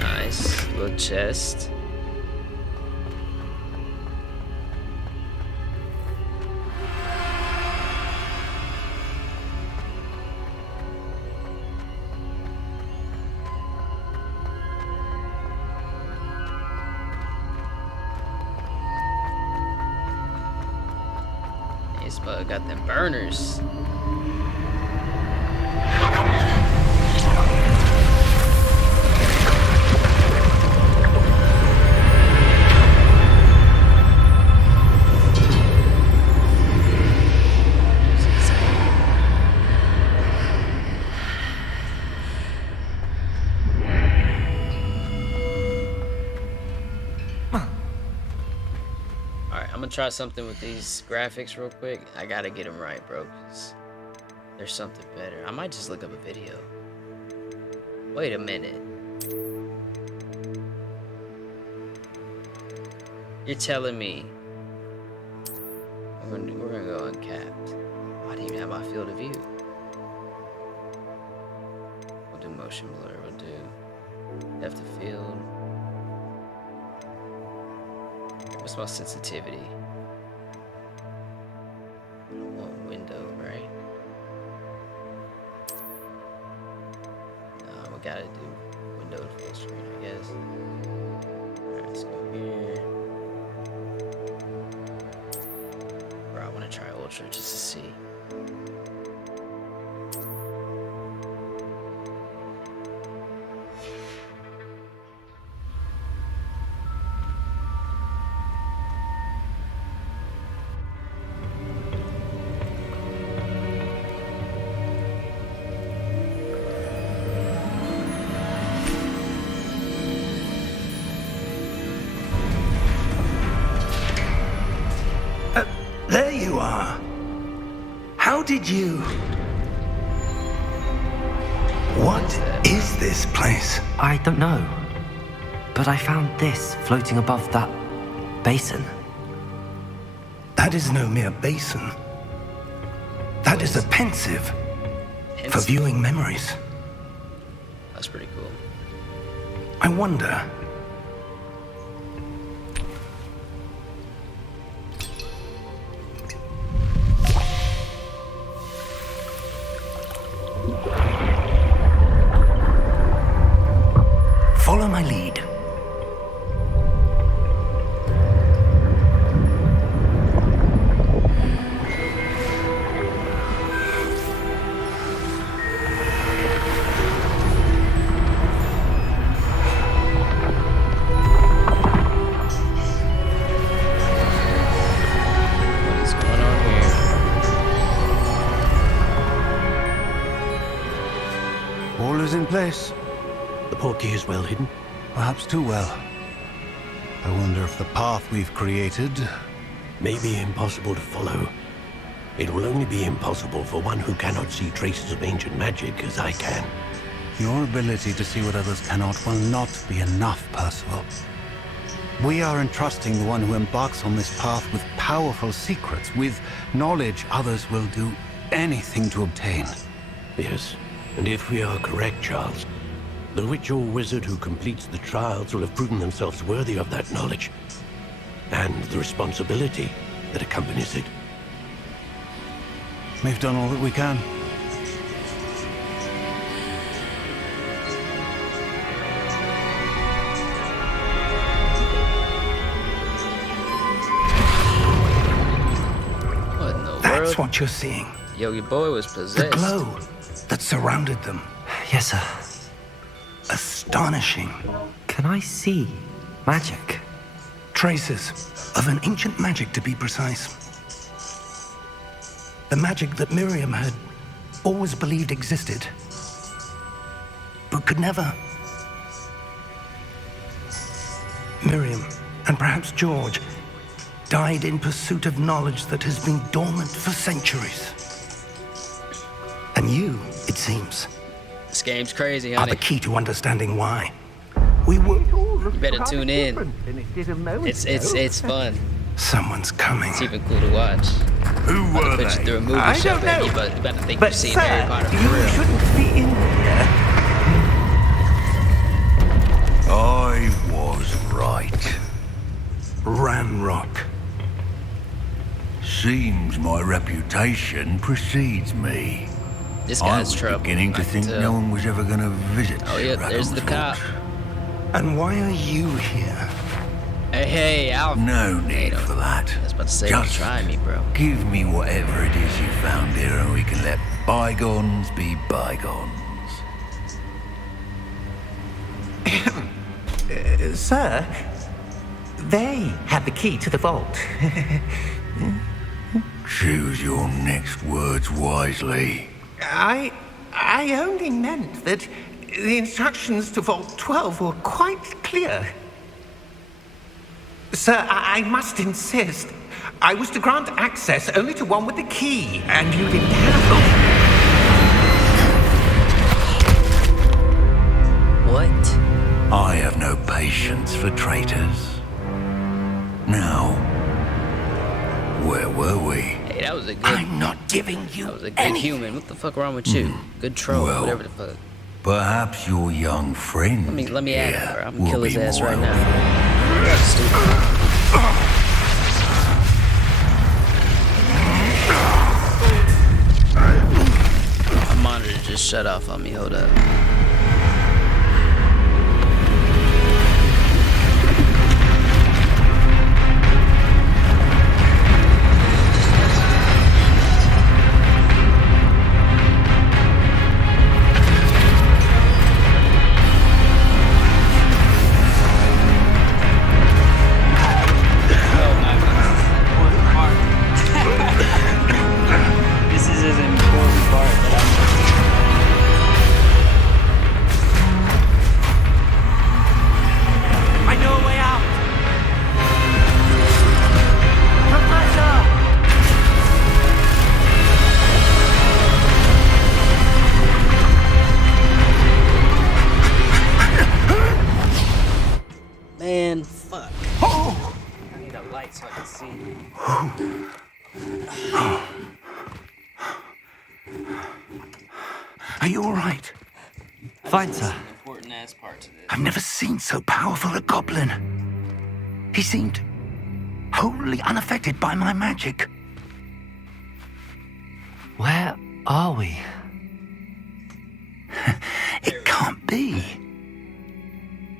Nice little chest. This bug got them burners. Alright, I'm gonna try something with these graphics real quick. I gotta get them right, bro, 'cause there's something better. I might just look up a video. Wait a minute. You're telling me we're gonna go uncapped. I didn't even have my field of view. We'll do motion blur, we'll do depth of field. What's my sensitivity? I don't want window, right? No, we gotta do window to full screen, I guess. culture just to see. There you are. How did you... What is this place? I don't know. But I found this floating above that basin. That is no mere basin. That is a pensive for viewing memories. That's pretty cool. I wonder... Follow my lead. What is going on here? All is in place. The portkey is well hidden. Perhaps too well. I wonder if the path we've created... May be impossible to follow. It will only be impossible for one who cannot see traces of ancient magic as I can. Your ability to see what others cannot will not be enough, Percival. We are entrusting the one who embarks on this path with powerful secrets, with knowledge others will do anything to obtain. Yes, and if we are correct, Charles, the witch or wizard who completes the trials will have proven themselves worthy of that knowledge, and the responsibility that accompanies it. We've done all that we can. What in the That's world? what you're seeing. Yo, your boy was The possessed. glow that surrounded them. Yes, sir. Astonishing. Can I see magic? Traces of an ancient magic, to be precise. The magic that Miriam had always believed existed, but could never. Miriam, and perhaps George, died in pursuit of knowledge that has been dormant for centuries. And you, it seems, This game's crazy, are honey. the key to understanding why. We will... You better tune in. It's fun. Someone's coming. It's even cool to watch. Who I'll were put you they? through a movie I show, don't know. baby, but you better think But you've seen sir, Harry Potter for you real. shouldn't be in here. I was right. Ranrock. Seems my reputation precedes me. This I guy's was trouble. beginning to I can think tell. no one was ever going to visit. Oh yeah, there's the cop. And why are you here? Hey, Alf. No need for that. I was about to say, don't Just try me, bro. give me whatever it is you found here and we can let bygones be bygones. Sir, they have the key to the vault. Choose your next words wisely. I only meant that the instructions to Vault 12 were quite clear. Sir, I must insist. I was to grant access only to one with the key, and you didn't have What? I have no patience for traitors. Now, where were we? Hey, that was a good. I'm not giving you That was a good anything. human. What the fuck wrong with you? Good troll, Well, whatever the fuck. Perhaps your young friend. Let me add here him, bro. I'm gonna will kill his be ass more right helpful. now. Stupid. My monitor just shut off on me. Hold up. Are you all right? Fine, sir. Important ass part to this. I've never seen so powerful a goblin. He seemed wholly unaffected by my magic. Where are we? It can't be.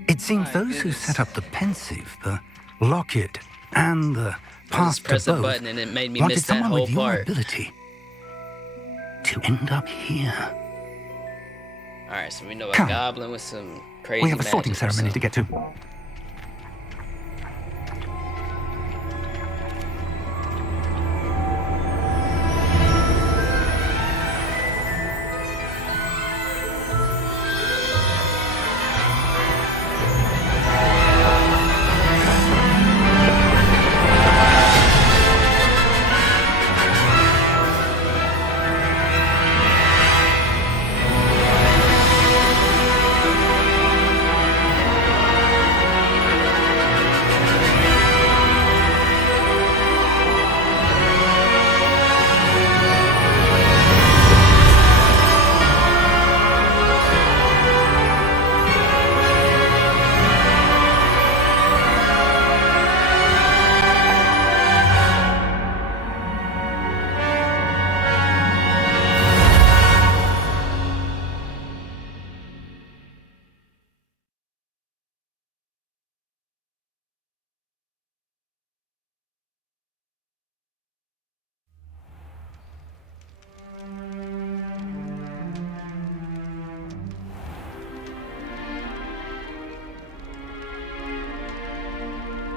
It seems My those who goodness. set up the pensive, the locket, and the I path just to pressed a both button and it made me wanted miss that someone whole with your part. ability to end up here. Alright, so we know a Come. goblin with some crazy We have a sorting magic or ceremony to something. get to.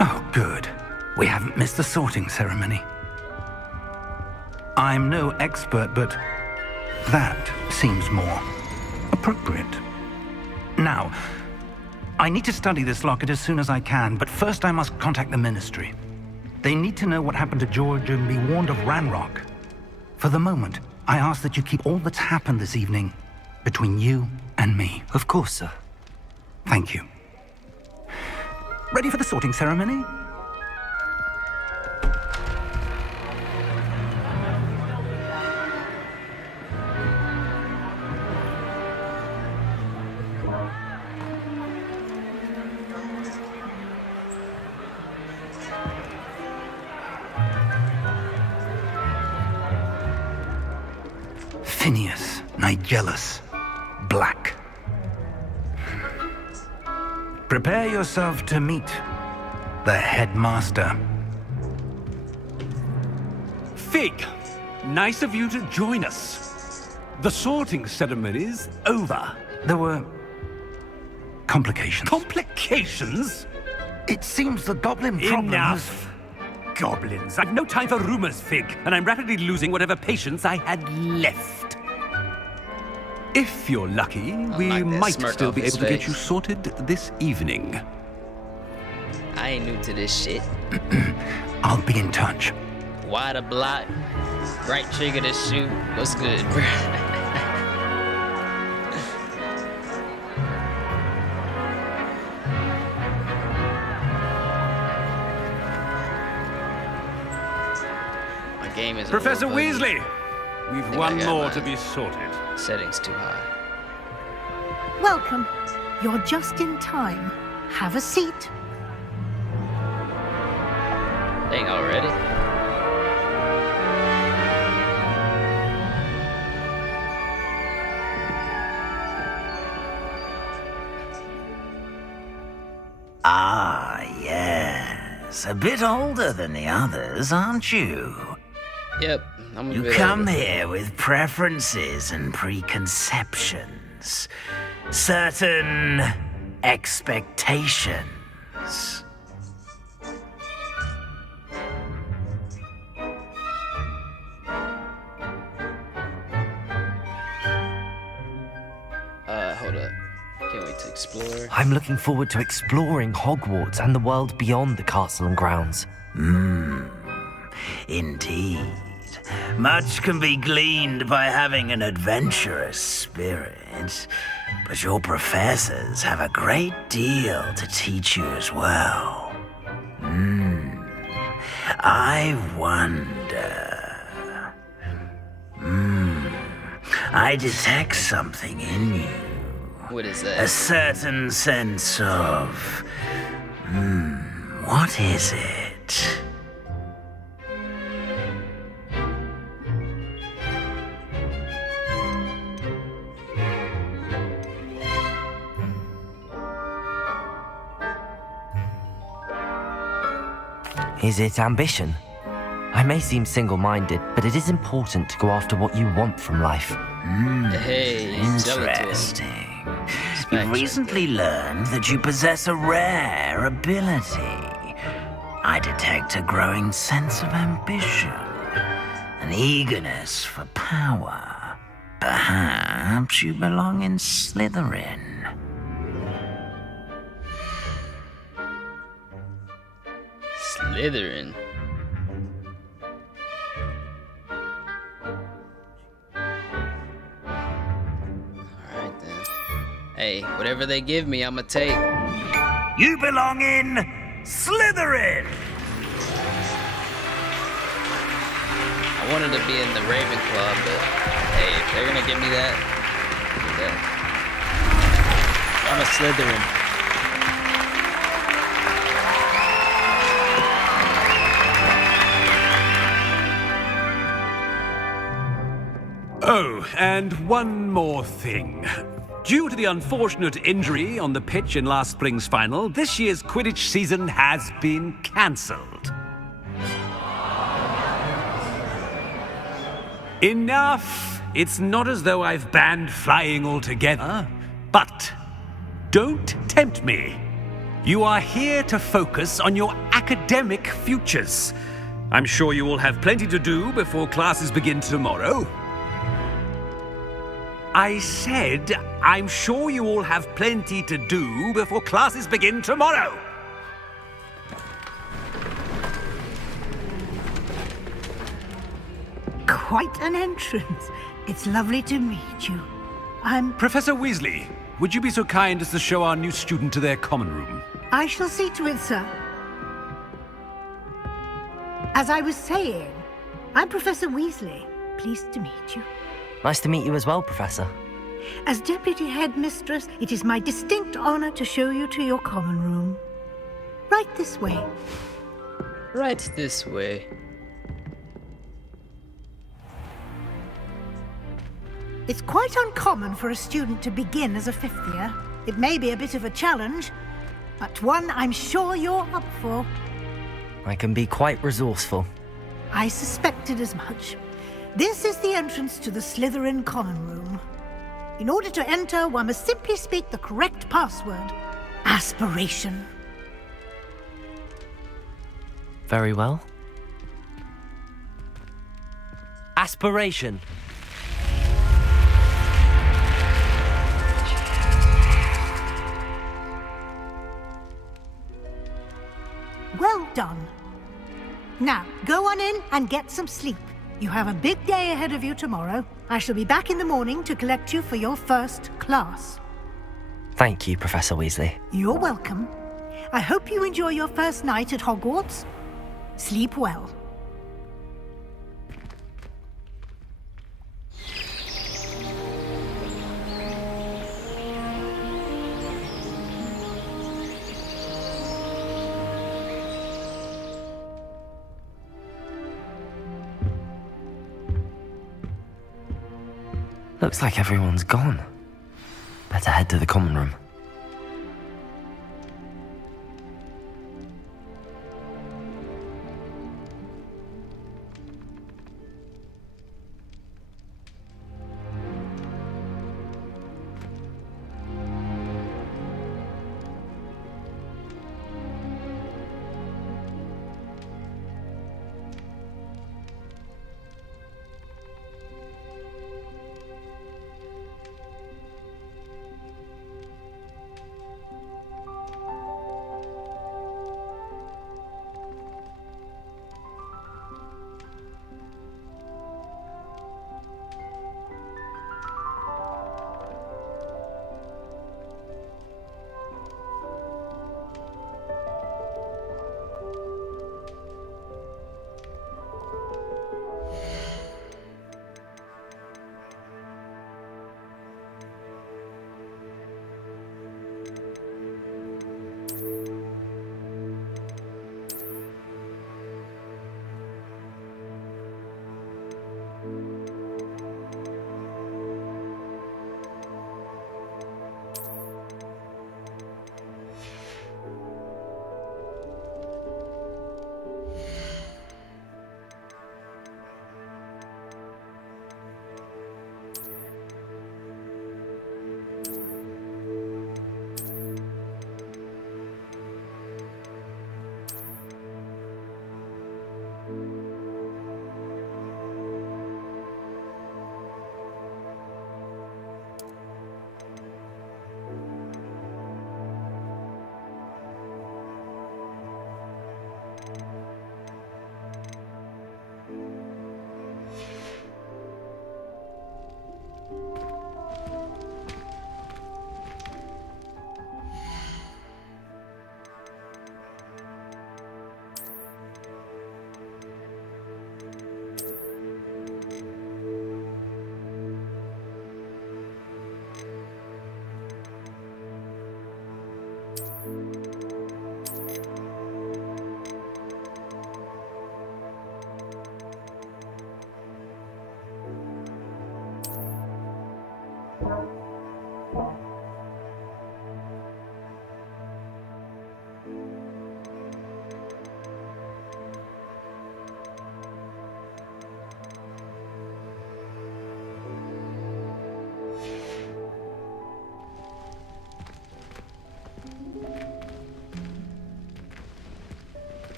Oh, good. We haven't missed the sorting ceremony. I'm no expert, but that seems more appropriate. Now, I need to study this locket as soon as I can, but first I must contact the Ministry. They need to know what happened to George and be warned of Ranrock. For the moment, I ask that you keep all that's happened this evening between you and me. Of course, sir. Thank you. Ready for the sorting ceremony? Phineas, Nigellus, Black. Prepare yourself to meet the headmaster. Fig, nice of you to join us. The sorting ceremony's over. There were complications. Complications? It seems the goblin problem has... Enough! Goblins. I've no time for rumors, Fig, and I'm rapidly losing whatever patience I had left. If you're lucky, we like that might smirk still off be his able to get face. you sorted this evening. I ain't new to this shit. I'll be in touch. Wide a block, right trigger to shoot. What's good, bro? My game is Professor a little buggy. Weasley, we've think one I got more mine. to be sorted. Settings too high. Welcome. You're just in time. Have a seat. Dang, already? Ah, yes. A bit older than the others, aren't you? Yep, I'm a You bit come older. here with preferences and preconceptions. Certain expectations. Hold up. Can't wait to explore. I'm looking forward to exploring Hogwarts and the world beyond the castle and grounds. Indeed. Much can be gleaned by having an adventurous spirit, but your professors have a great deal to teach you as well. I wonder... I detect something in you. What is that? A certain sense of... what is it? Is it ambition? I may seem single-minded, but it is important to go after what you want from life. Hey, Interesting. You've recently learned that you possess a rare ability. I detect a growing sense of ambition, an eagerness for power. Perhaps you belong in Slytherin. Slytherin. Alright then. Hey, whatever they give me, I'ma take. You belong in Slytherin! I wanted to be in the Ravenclaw, but hey, if they're gonna give me that, I'm a Slytherin. Oh, and one more thing. Due to the unfortunate injury on the pitch in last spring's final, this year's Quidditch season has been cancelled. Enough! It's not as though I've banned flying altogether, but don't tempt me. You are here to focus on your academic futures. I'm sure you will have plenty to do before classes begin tomorrow. I said, I'm sure you all have plenty to do before classes begin tomorrow. Quite an entrance. It's lovely to meet you. Professor Weasley, would you be so kind as to show our new student to their common room? I shall see to it, sir. As I was saying, I'm Professor Weasley. Pleased to meet you. Nice to meet you as well, Professor. As Deputy Headmistress, it is my distinct honor to show you to your common room. Right this way. Right this way. It's quite uncommon for a student to begin as a fifth year. It may be a bit of a challenge, but one I'm sure you're up for. I can be quite resourceful. I suspected as much. This is the entrance to the Slytherin common room. In order to enter, one must simply speak the correct password. Aspiration. Very well. Aspiration. Well done. Now, go on in and get some sleep. You have a big day ahead of you tomorrow. I shall be back in the morning to collect you for your first class. Thank you, Professor Weasley. You're welcome. I hope you enjoy your first night at Hogwarts. Sleep well. Looks like everyone's gone. Better head to the common room.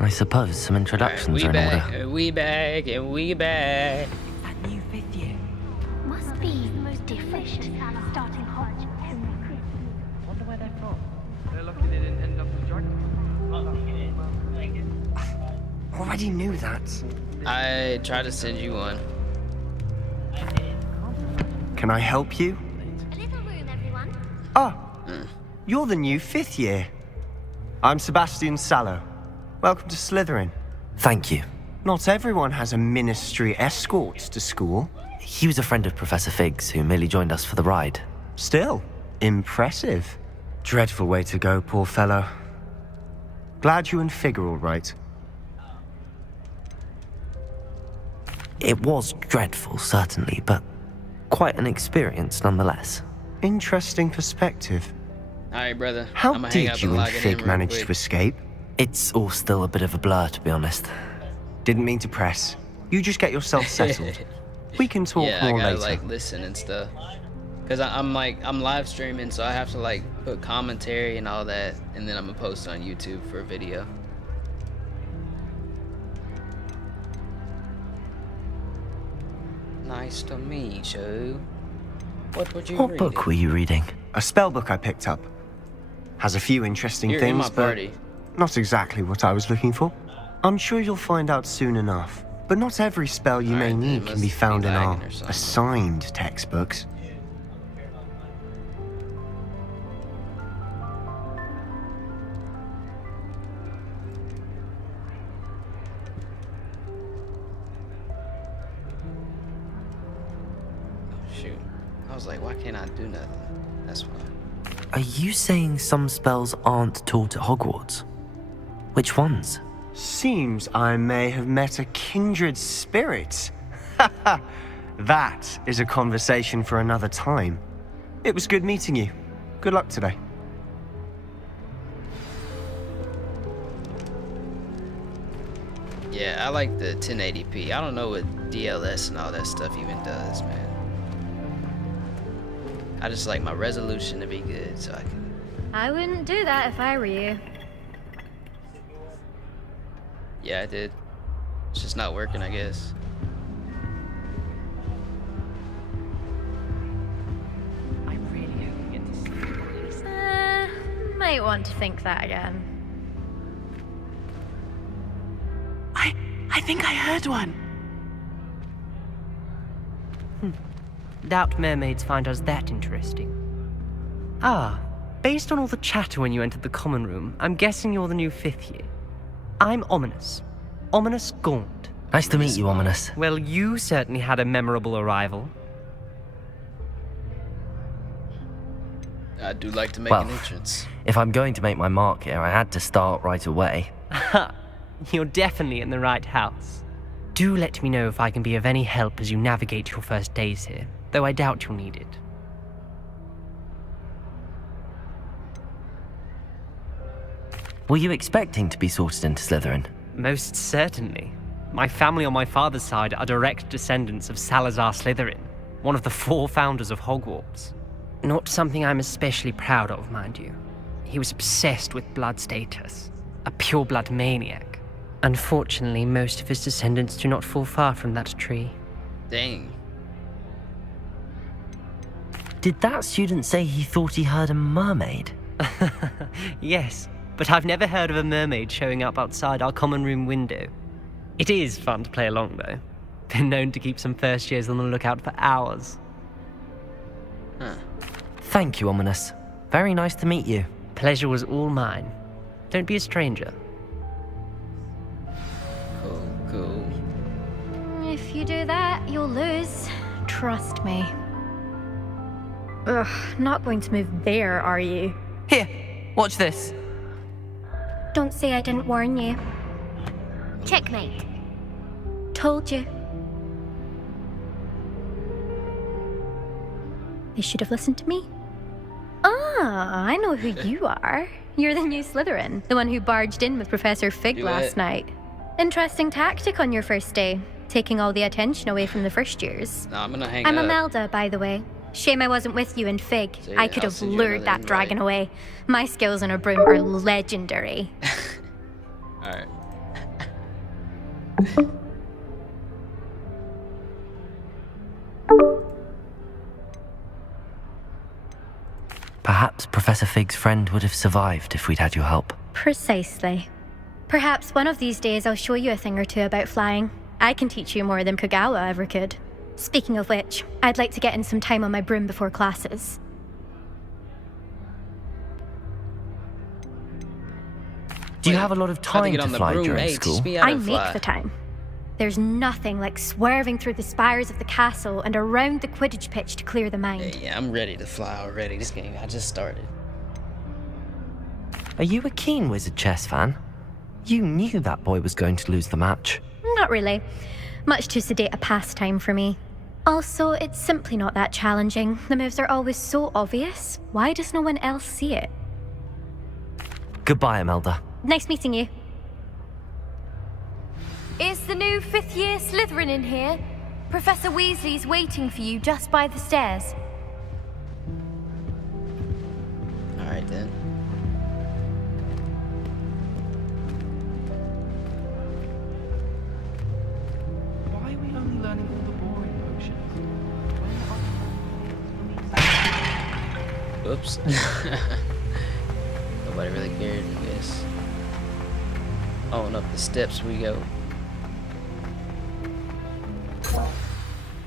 I suppose some introductions are in order. We back, and we back. That new 5th year must be the most delicious starting Hogwarts. Wonder where they're from. They're lucky they didn't end up with drug. Already knew that. I tried to send you one. Can I help you? A little room, everyone. Oh, you're the new 5th year. I'm Sebastian Sallow. Welcome to Slytherin. Thank you. Not everyone has a ministry escort to school. He was a friend of Professor Figgs who merely joined us for the ride. Still, impressive. Dreadful way to go, poor fellow. Glad you and Fig are all right. It was dreadful, certainly, but quite an experience nonetheless. Interesting perspective. Alright, brother. How I'ma hang did up you and and log it in Fig real manage quick. to escape? It's all still a bit of a blur, to be honest. Didn't mean to press. You just get yourself settled. We can talk Yeah, I more gotta later. like listen and stuff. Cause I'm live streaming, so I have to like put commentary and all that, and then I'm gonna post on YouTube for a video. Nice to meet you. What would you What read? book were you reading? A spell book I picked up. Has a few interesting You're in things, my but party. not exactly what I was looking for. I'm sure you'll find out soon enough. But not every spell you may need can be found in our assigned textbooks. Shoot. I was like, why can't I do nothing? That's why. Are you saying some spells aren't taught at Hogwarts? Which ones? Seems I may have met a kindred spirit. That is a conversation for another time. It was good meeting you. Good luck today. Yeah, I like the 1080p. I don't know what DLS and all that stuff even does, man. I just like my resolution to be good, so I can. I wouldn't do that if I were you. Yeah, I did. It's just not working, I guess. I really hope we get to see Might want to think that again. I think I heard one. Doubt mermaids find us that interesting. Ah, based on all the chatter when you entered the common room, I'm guessing you're the new 5th year. I'm Ominous. Ominous Gaunt. Nice to meet you, Ominous. Well, you certainly had a memorable arrival. I do like to make Well, an entrance. If I'm going to make my mark here, I had to start right away. Ha! You're definitely in the right house. Do let me know if I can be of any help as you navigate your first days here, though I doubt you'll need it. Were you expecting to be sorted into Slytherin? Most certainly. My family on my father's side are direct descendants of Salazar Slytherin, one of the 4 founders of Hogwarts. Not something I'm especially proud of, mind you. He was obsessed with blood status, a pure-blood maniac. Unfortunately, most of his descendants do not fall far from that tree. Dang. Did that student say he thought he heard a mermaid? Yes, but I've never heard of a mermaid showing up outside our common room window. It is fun to play along, though. Been known to keep some first years on the lookout for hours. Thank you, Ominous. Very nice to meet you. Pleasure was all mine. Don't be a stranger. Cool. If you do that, you'll lose. Trust me. Ugh, not going to move there, are you? Here, watch this. Don't say I didn't warn you. Checkmate. Told you. They should have listened to me. Ah, I know who you are. You're the new Slytherin, the one who barged in with Professor Fig last night. Interesting tactic on your first day, taking all the attention away from the first years. No, I'm gonna hang I'm up. Imelda, by the way. Shame I wasn't with you in Fig. So, I could I'll have send you lured another that invite. dragon away. My skills on a broom are legendary. Alright. Perhaps Professor Fig's friend would have survived if we'd had your help. Precisely. Perhaps one of these days I'll show you a thing or two about flying. I can teach you more than Kagawa ever could. Speaking of which, I'd like to get in some time on my broom before classes. Do you have a lot of time to fly during school? I make the time. There's nothing like swerving through the spires of the castle and around the Quidditch pitch to clear the mind. Yeah, I'm ready to fly already. This game, I just started. Are you a keen Wizard chess fan? You knew that boy was going to lose the match. Not really. Much too sedate a pastime for me. Also, it's simply not that challenging. The moves are always so obvious. Why does no one else see it? Goodbye, Imelda. Nice meeting you. Is the new 5th year Slytherin in here? Professor Weasley's waiting for you just by the stairs. Alright then. Why are we only learning all the boring potions? Whoops. Nobody really cared, I guess. On up the steps we go.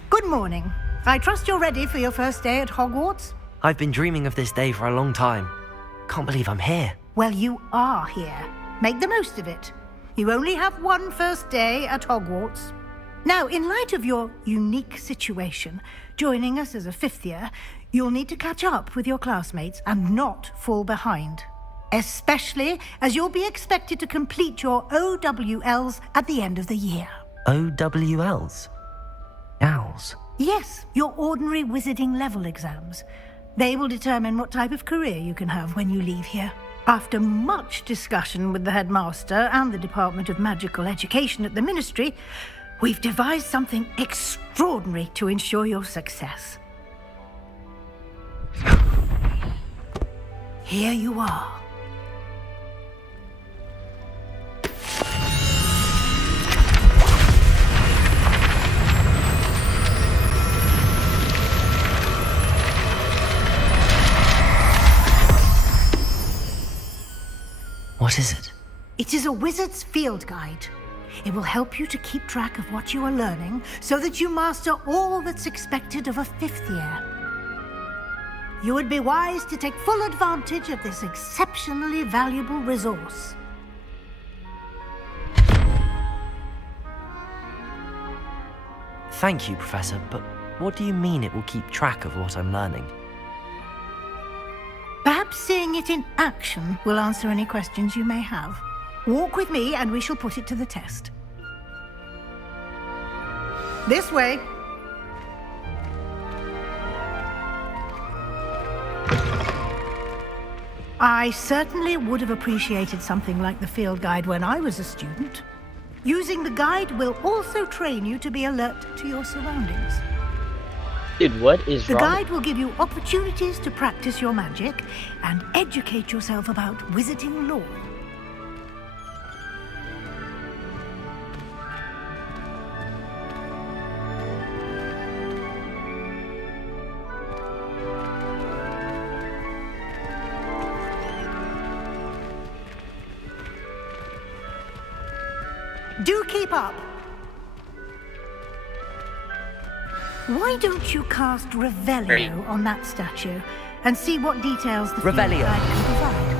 Good morning. I trust you're ready for your first day at Hogwarts? I've been dreaming of this day for a long time. Can't believe I'm here. Well, you are here. Make the most of it. You only have one first day at Hogwarts. Now, in light of your unique situation, joining us as a 5th year, you'll need to catch up with your classmates and not fall behind. Especially as you'll be expected to complete your OWLs at the end of the year. OWLs? Owls? Yes, your ordinary wizarding level exams. They will determine what type of career you can have when you leave here. After much discussion with the headmaster and the Department of Magical Education at the Ministry, we've devised something extraordinary to ensure your success. Here you are. What is it? It is a wizard's field guide. It will help you to keep track of what you are learning so that you master all that's expected of a 5th year. You would be wise to take full advantage of this exceptionally valuable resource. Thank you, Professor, but what do you mean it will keep track of what I'm learning? Perhaps seeing it in action will answer any questions you may have. Walk with me and we shall put it to the test. This way. I certainly would have appreciated something like the field guide when I was a student. Using the guide will also train you to be alert to your surroundings. Dude, what is The wrong? guide will give you opportunities to practice your magic and educate yourself about wizarding lore. Do keep up. Why don't you cast Revelio on that statue and see what details the field Revelio. guide can provide?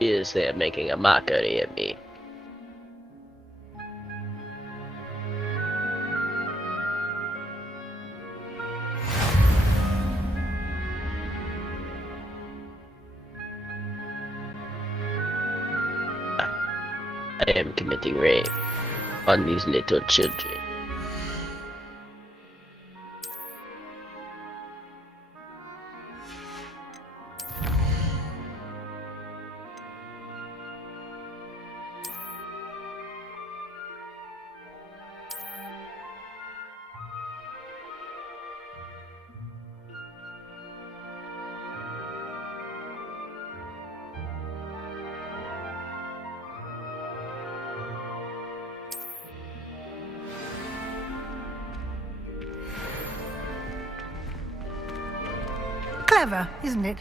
Is there making a mockery of me? I am committing rape on these little children. Clever, isn't it?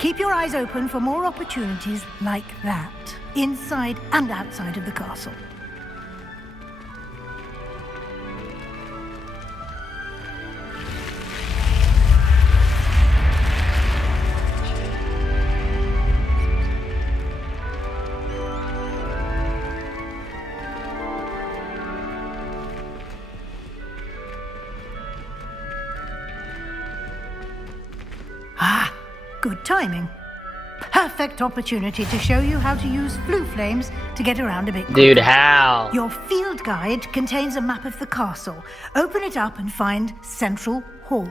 Keep your eyes open for more opportunities like that, inside and outside of the castle. Good timing. Perfect opportunity to show you how to use flue flames to get around a bit quicker. Dude, how? Your field guide contains a map of the castle. Open it up and find Central Hall.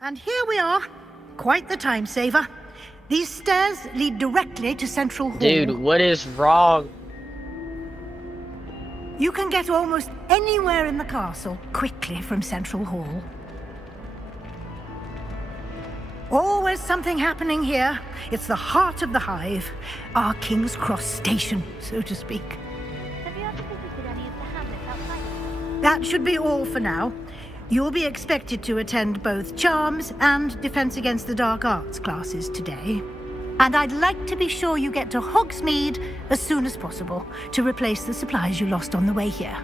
And here we are. Quite the time saver. These stairs lead directly to Central Hall. Dude, what is wrong? You can get almost anywhere in the castle quickly from Central Hall. Always something happening here. It's the heart of the hive. Our King's Cross station, so to speak. Have you ever visited any of the hamlets outside? That should be all for now. You'll be expected to attend both Charms and Defense Against the Dark Arts classes today. And I'd like to be sure you get to Hogsmeade as soon as possible to replace the supplies you lost on the way here.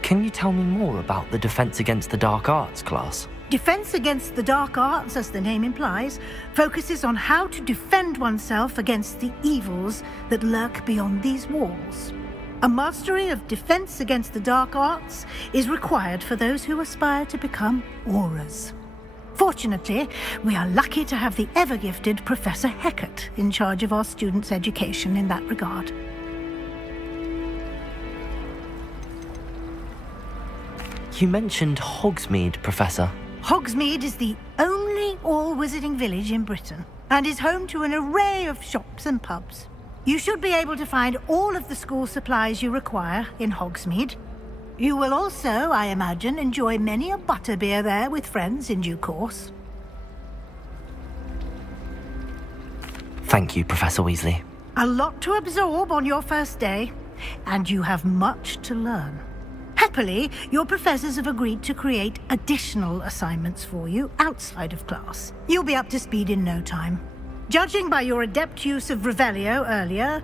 Can you tell me more about the Defense Against the Dark Arts class? Defense Against the Dark Arts, as the name implies, focuses on how to defend oneself against the evils that lurk beyond these walls. A mastery of Defense Against the Dark Arts is required for those who aspire to become Aurors. Fortunately, we are lucky to have the ever-gifted Professor Heckert in charge of our students' education in that regard. You mentioned Hogsmeade, Professor. Hogsmeade is the only all-wizarding village in Britain and is home to an array of shops and pubs. You should be able to find all of the school supplies you require in Hogsmeade. You will also, I imagine, enjoy many a butterbeer there with friends in due course. Thank you, Professor Weasley. A lot to absorb on your first day, and you have much to learn. Happily, your professors have agreed to create additional assignments for you outside of class. You'll be up to speed in no time. Judging by your adept use of Revelio earlier,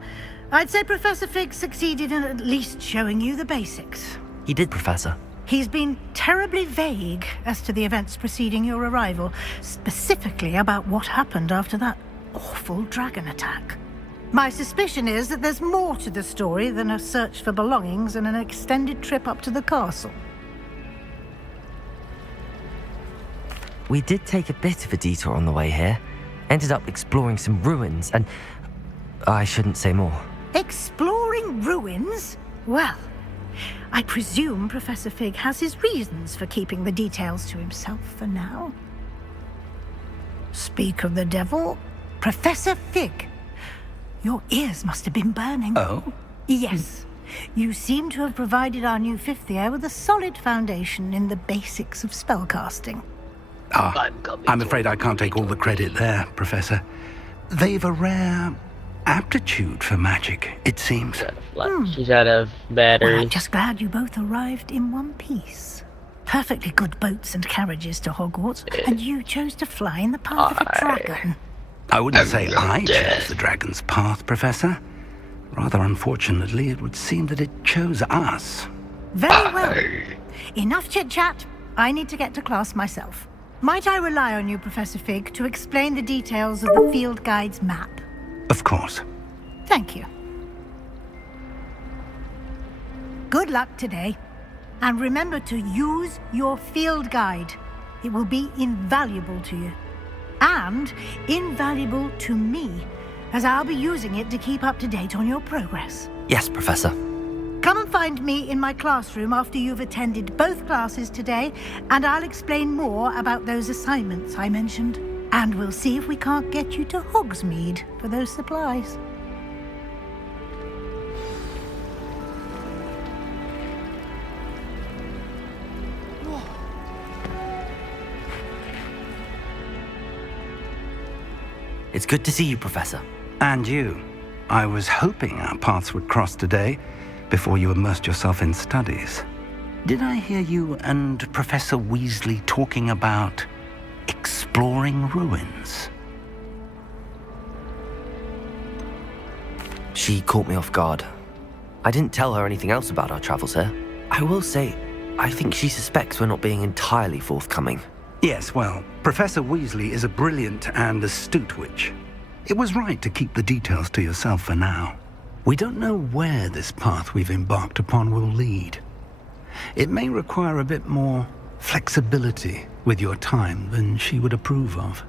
I'd say Professor Fig succeeded in at least showing you the basics. He did, Professor. He's been terribly vague as to the events preceding your arrival, specifically about what happened after that awful dragon attack. My suspicion is that there's more to the story than a search for belongings and an extended trip up to the castle. We did take a bit of a detour on the way here. Ended up exploring some ruins and... I shouldn't say more. Exploring ruins? Well, I presume Professor Fig has his reasons for keeping the details to himself for now. Speak of the devil, Professor Fig. Your ears must have been burning. Oh? Yes. You seem to have provided our new fifth year with a solid foundation in the basics of spellcasting. I'm afraid I can't take all the credit there, Professor. They've a rare aptitude for magic, it seems. She's out of batteries. Well, I'm just glad you both arrived in one piece. Perfectly good boats and carriages to Hogwarts, and you chose to fly in the path of a dragon. I wouldn't say I chose the dragon's path, Professor. Rather unfortunately, it would seem that it chose us. Very well. Enough chit-chat. I need to get to class myself. Might I rely on you, Professor Fig, to explain the details of the field guide's map? Of course. Thank you. Good luck today. And remember to use your field guide. It will be invaluable to you. And invaluable to me, as I'll be using it to keep up to date on your progress. Yes, Professor. Come and find me in my classroom after you've attended both classes today, and I'll explain more about those assignments I mentioned. And we'll see if we can't get you to Hogsmeade for those supplies. It's good to see you, Professor. And you. I was hoping our paths would cross today, before you immersed yourself in studies. Did I hear you and Professor Weasley talking about exploring ruins? She caught me off guard. I didn't tell her anything else about our travels here. I will say, I think she suspects we're not being entirely forthcoming. Yes, well, Professor Weasley is a brilliant and astute witch. It was right to keep the details to yourself for now. We don't know where this path we've embarked upon will lead. It may require a bit more flexibility with your time than she would approve of.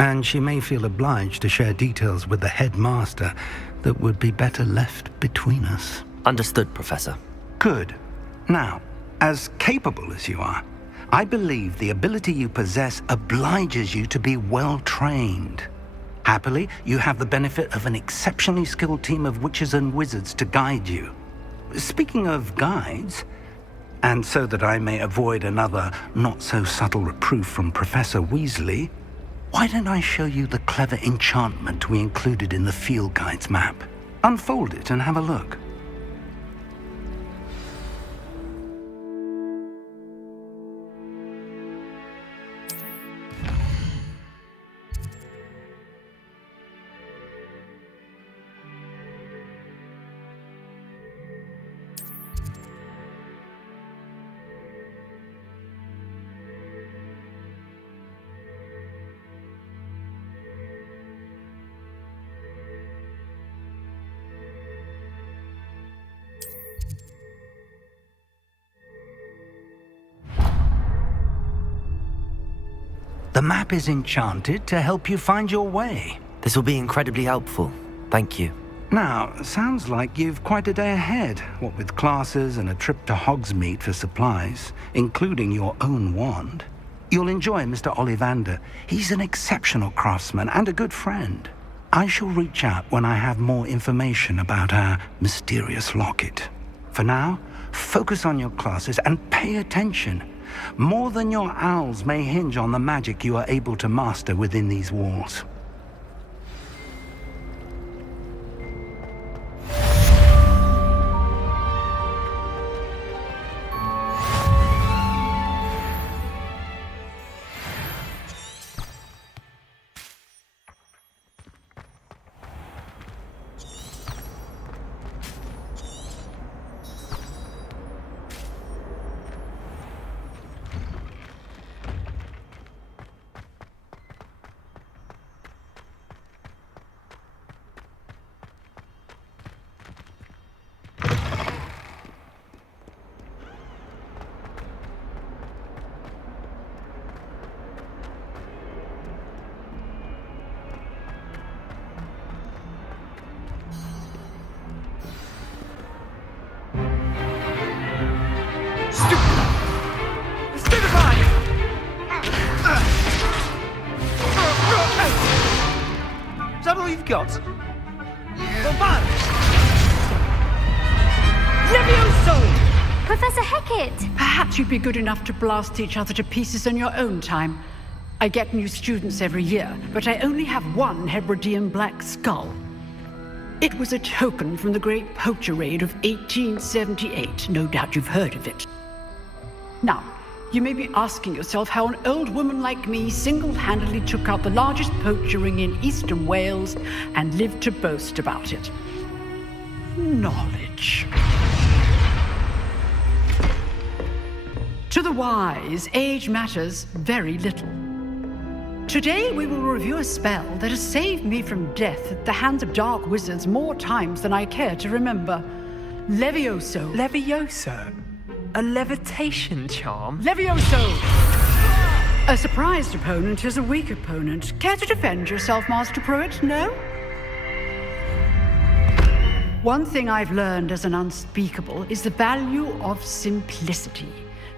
And she may feel obliged to share details with the headmaster that would be better left between us. Understood, Professor. Good. Now, as capable as you are, I believe the ability you possess obliges you to be well trained. Happily, you have the benefit of an exceptionally skilled team of witches and wizards to guide you. Speaking of guides, and so that I may avoid another not-so-subtle reproof from Professor Weasley, why don't I show you the clever enchantment we included in the field guide's map? Unfold it and have a look. The map is enchanted to help you find your way. This will be incredibly helpful. Thank you. Now, sounds like you've quite a day ahead, what with classes and a trip to Hogsmeade for supplies, including your own wand. You'll enjoy Mr. Ollivander. He's an exceptional craftsman and a good friend. I shall reach out when I have more information about our mysterious locket. For now, focus on your classes and pay attention. More than your owls may hinge on the magic you are able to master within these walls. Is that all you've got? Levioso! Professor Hecat! Perhaps you'd be good enough to blast each other to pieces in your own time. I get new students every year, but I only have one Hebridean black skull. It was a token from the Great Poacher Raid of 1878. No doubt you've heard of it. Now, you may be asking yourself how an old woman like me single-handedly took out the largest poacher ring in eastern Wales and lived to boast about it. Knowledge. To the wise, age matters very little. Today we will review a spell that has saved me from death at the hands of dark wizards more times than I care to remember. Levioso. Levioso? A levitation charm? Levioso! A surprised opponent is a weak opponent. Care to defend yourself, Master Pruitt? No? One thing I've learned as an unspeakable is the value of simplicity,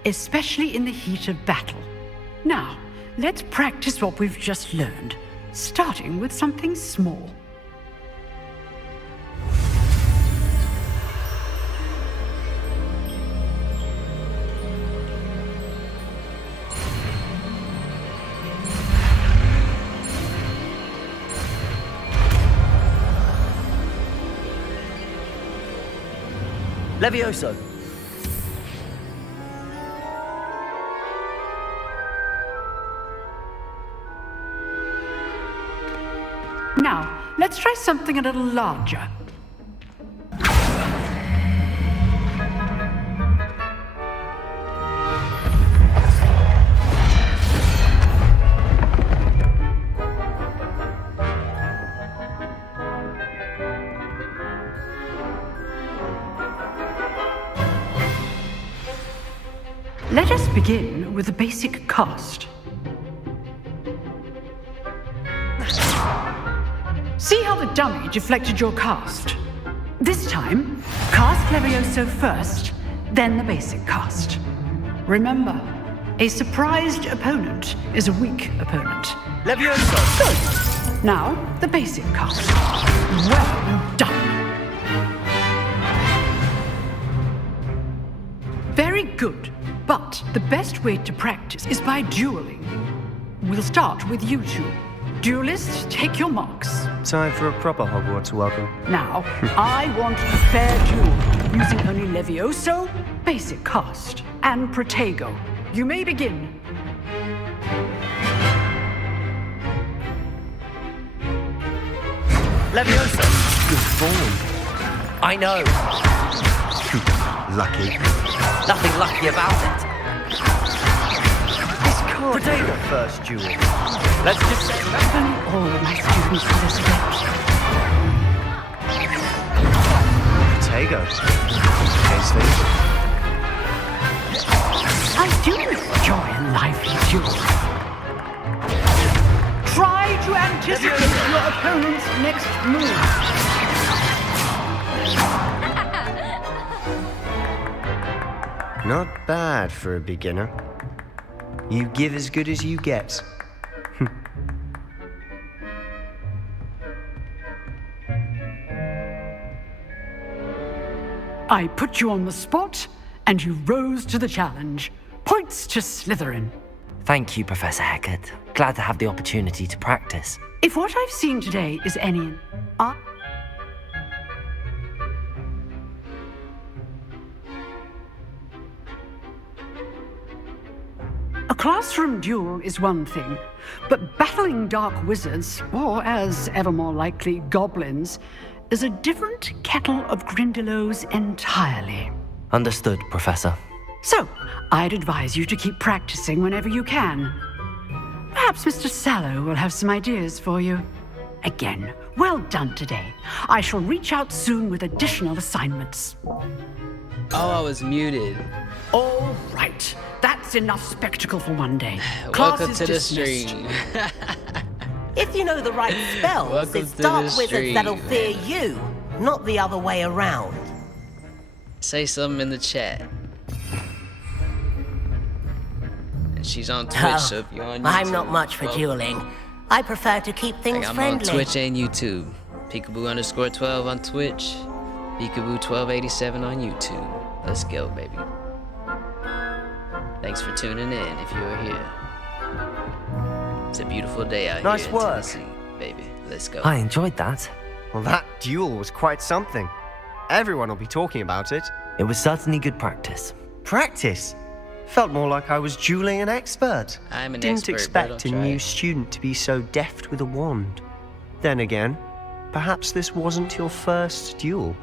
especially in the heat of battle. Now, let's practice what we've just learned, starting with something small. Levioso. Now, let's try something a little larger. Let us begin with the basic cast. See how the dummy deflected your cast? This time, cast Levioso first, then the basic cast. Remember, a surprised opponent is a weak opponent. Levioso! Good! Now, the basic cast. Well done! Very good, but the best way to practice is by dueling. We'll start with you two. Duelists, take your marks. Time for a proper Hogwarts welcome. Now, I want a fair duel, using only Levioso, basic cast, and Protego. You may begin. Levioso! Good form. I know. Lucky. Nothing lucky about it. This can't be the first duel. Let's just say If only all of my students were this adept. Protego. Tasty. I do enjoy a lively duel. Try to anticipate your opponent's next move. Not bad for a beginner. You give as good as you get. I put you on the spot, and you rose to the challenge. Points to Slytherin. Thank you, Professor Hecat. Glad to have the opportunity to practice. If what I've seen today is any... A classroom duel is one thing, but battling dark wizards, or as ever more likely, goblins, is a different kettle of Grindylows entirely. Understood, Professor. So, I'd advise you to keep practicing whenever you can. Perhaps Mr. Sallow will have some ideas for you. Again, well done today. I shall reach out soon with additional assignments. Oh, I was muted. All right. That's enough spectacle for one day. Welcome to the stream. If you know the right spells, Welcome it's to dark the wizards stream, that'll fear you, not the other way around. Say something in the chat. And she's on Twitch, so if you're on YouTube, I'm not much for dueling. I prefer to keep things I'm friendly. on Twitch and YouTube. Peekaboo_12 on Twitch. Peekaboo1287 on YouTube. Let's go, baby. Thanks for tuning in if you are here. It's a beautiful day out Nice here work. in Tennessee, baby. Let's go. I enjoyed that. Well, that duel was quite something. Everyone will be talking about it. It was certainly good practice. Practice? Felt more like I was dueling an expert. I'm an Didn't expert, expect but a I'll new try. student to be so deft with a wand. Then again, perhaps this wasn't your first duel.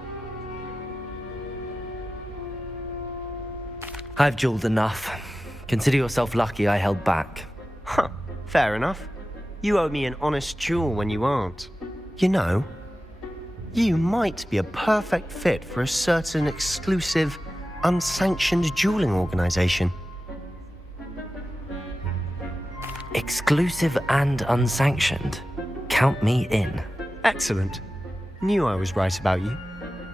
I've dueled enough. Consider yourself lucky I held back. Huh, fair enough. You owe me an honest duel when you aren't. You know, you might be a perfect fit for a certain exclusive, unsanctioned dueling organization. Exclusive and unsanctioned. Count me in. Excellent. Knew I was right about you.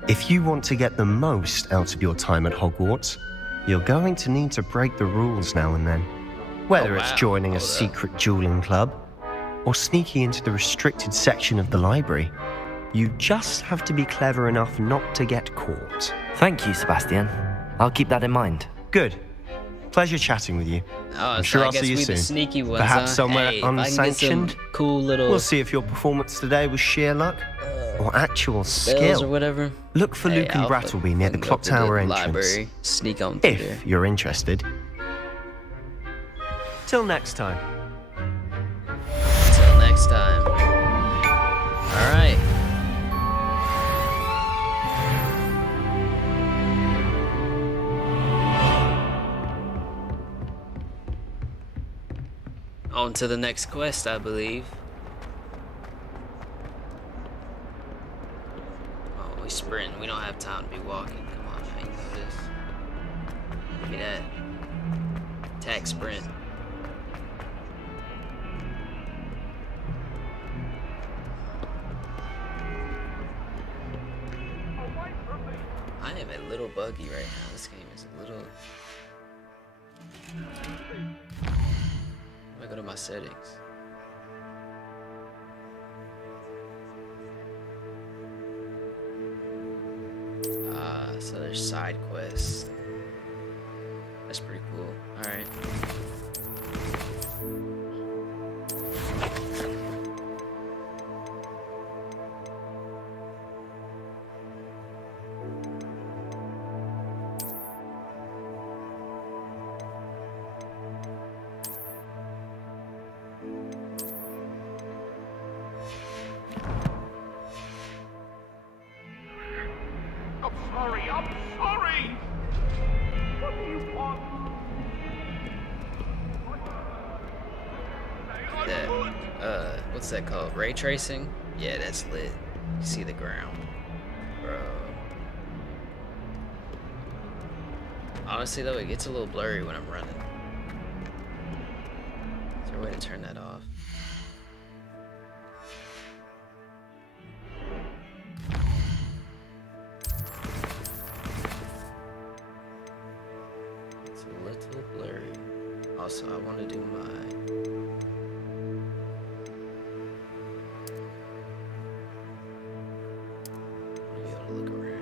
If you want to get the most out of your time at Hogwarts, you're going to need to break the rules now and then. Whether it's joining a secret dueling club or sneaking into the restricted section of the library, you just have to be clever enough not to get caught. Thank you, Sebastian. I'll keep that in mind. Good. Pleasure chatting with you. Oh, I'm so sure I I'll guess see you we soon. the sneaky ones, Perhaps huh? somewhere Hey, if I can get some unsanctioned. cool little We'll see if your performance today was sheer luck or actual spells skill. or whatever. Look for Luke and I'll Brattleby near the go clock to the tower entrance. library, sneak on through there. If you're interested. Till next time. Till next time. All right. On to the next quest, I believe. Oh, we sprint. We don't have time to be walking. Come on, I know this. Give me that. Attack sprint. I am a little buggy right now. This game is a little... Let me go to my settings. So there's side quests. That's pretty cool. Alright. I'm sorry! What do you want? What's that called? Ray tracing? Yeah, that's lit. You see the ground. Bro. Honestly though, it gets a little blurry when I'm running. Is there a way to turn that off? also I want to do my be able to look around.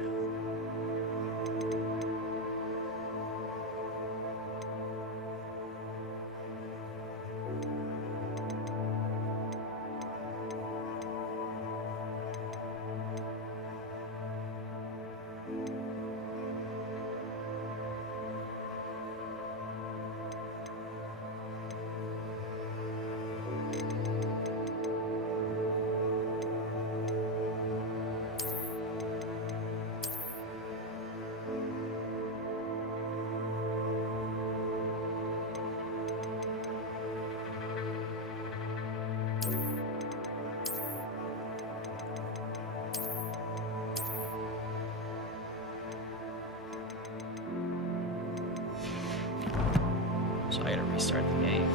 So I gotta restart the game.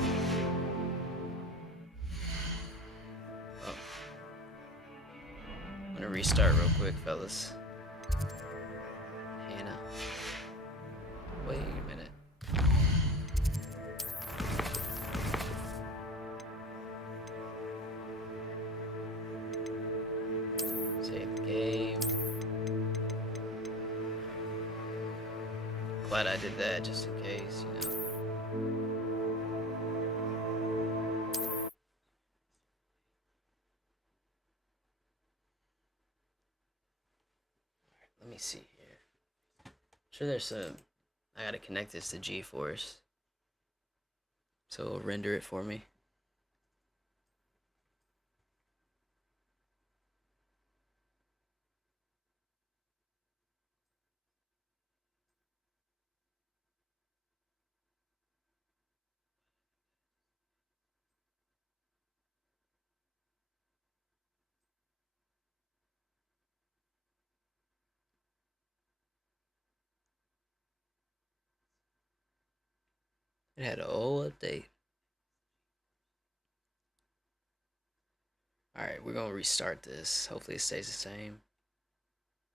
Oh. I'm gonna restart real quick, fellas. Hannah. Wait a minute. Save the game. Glad I did that just in case, you know. Let me see here. I'm sure there's some. I gotta connect this to GeForce, so it'll render it for me. It had an old update. Alright, we're gonna restart this. Hopefully it stays the same.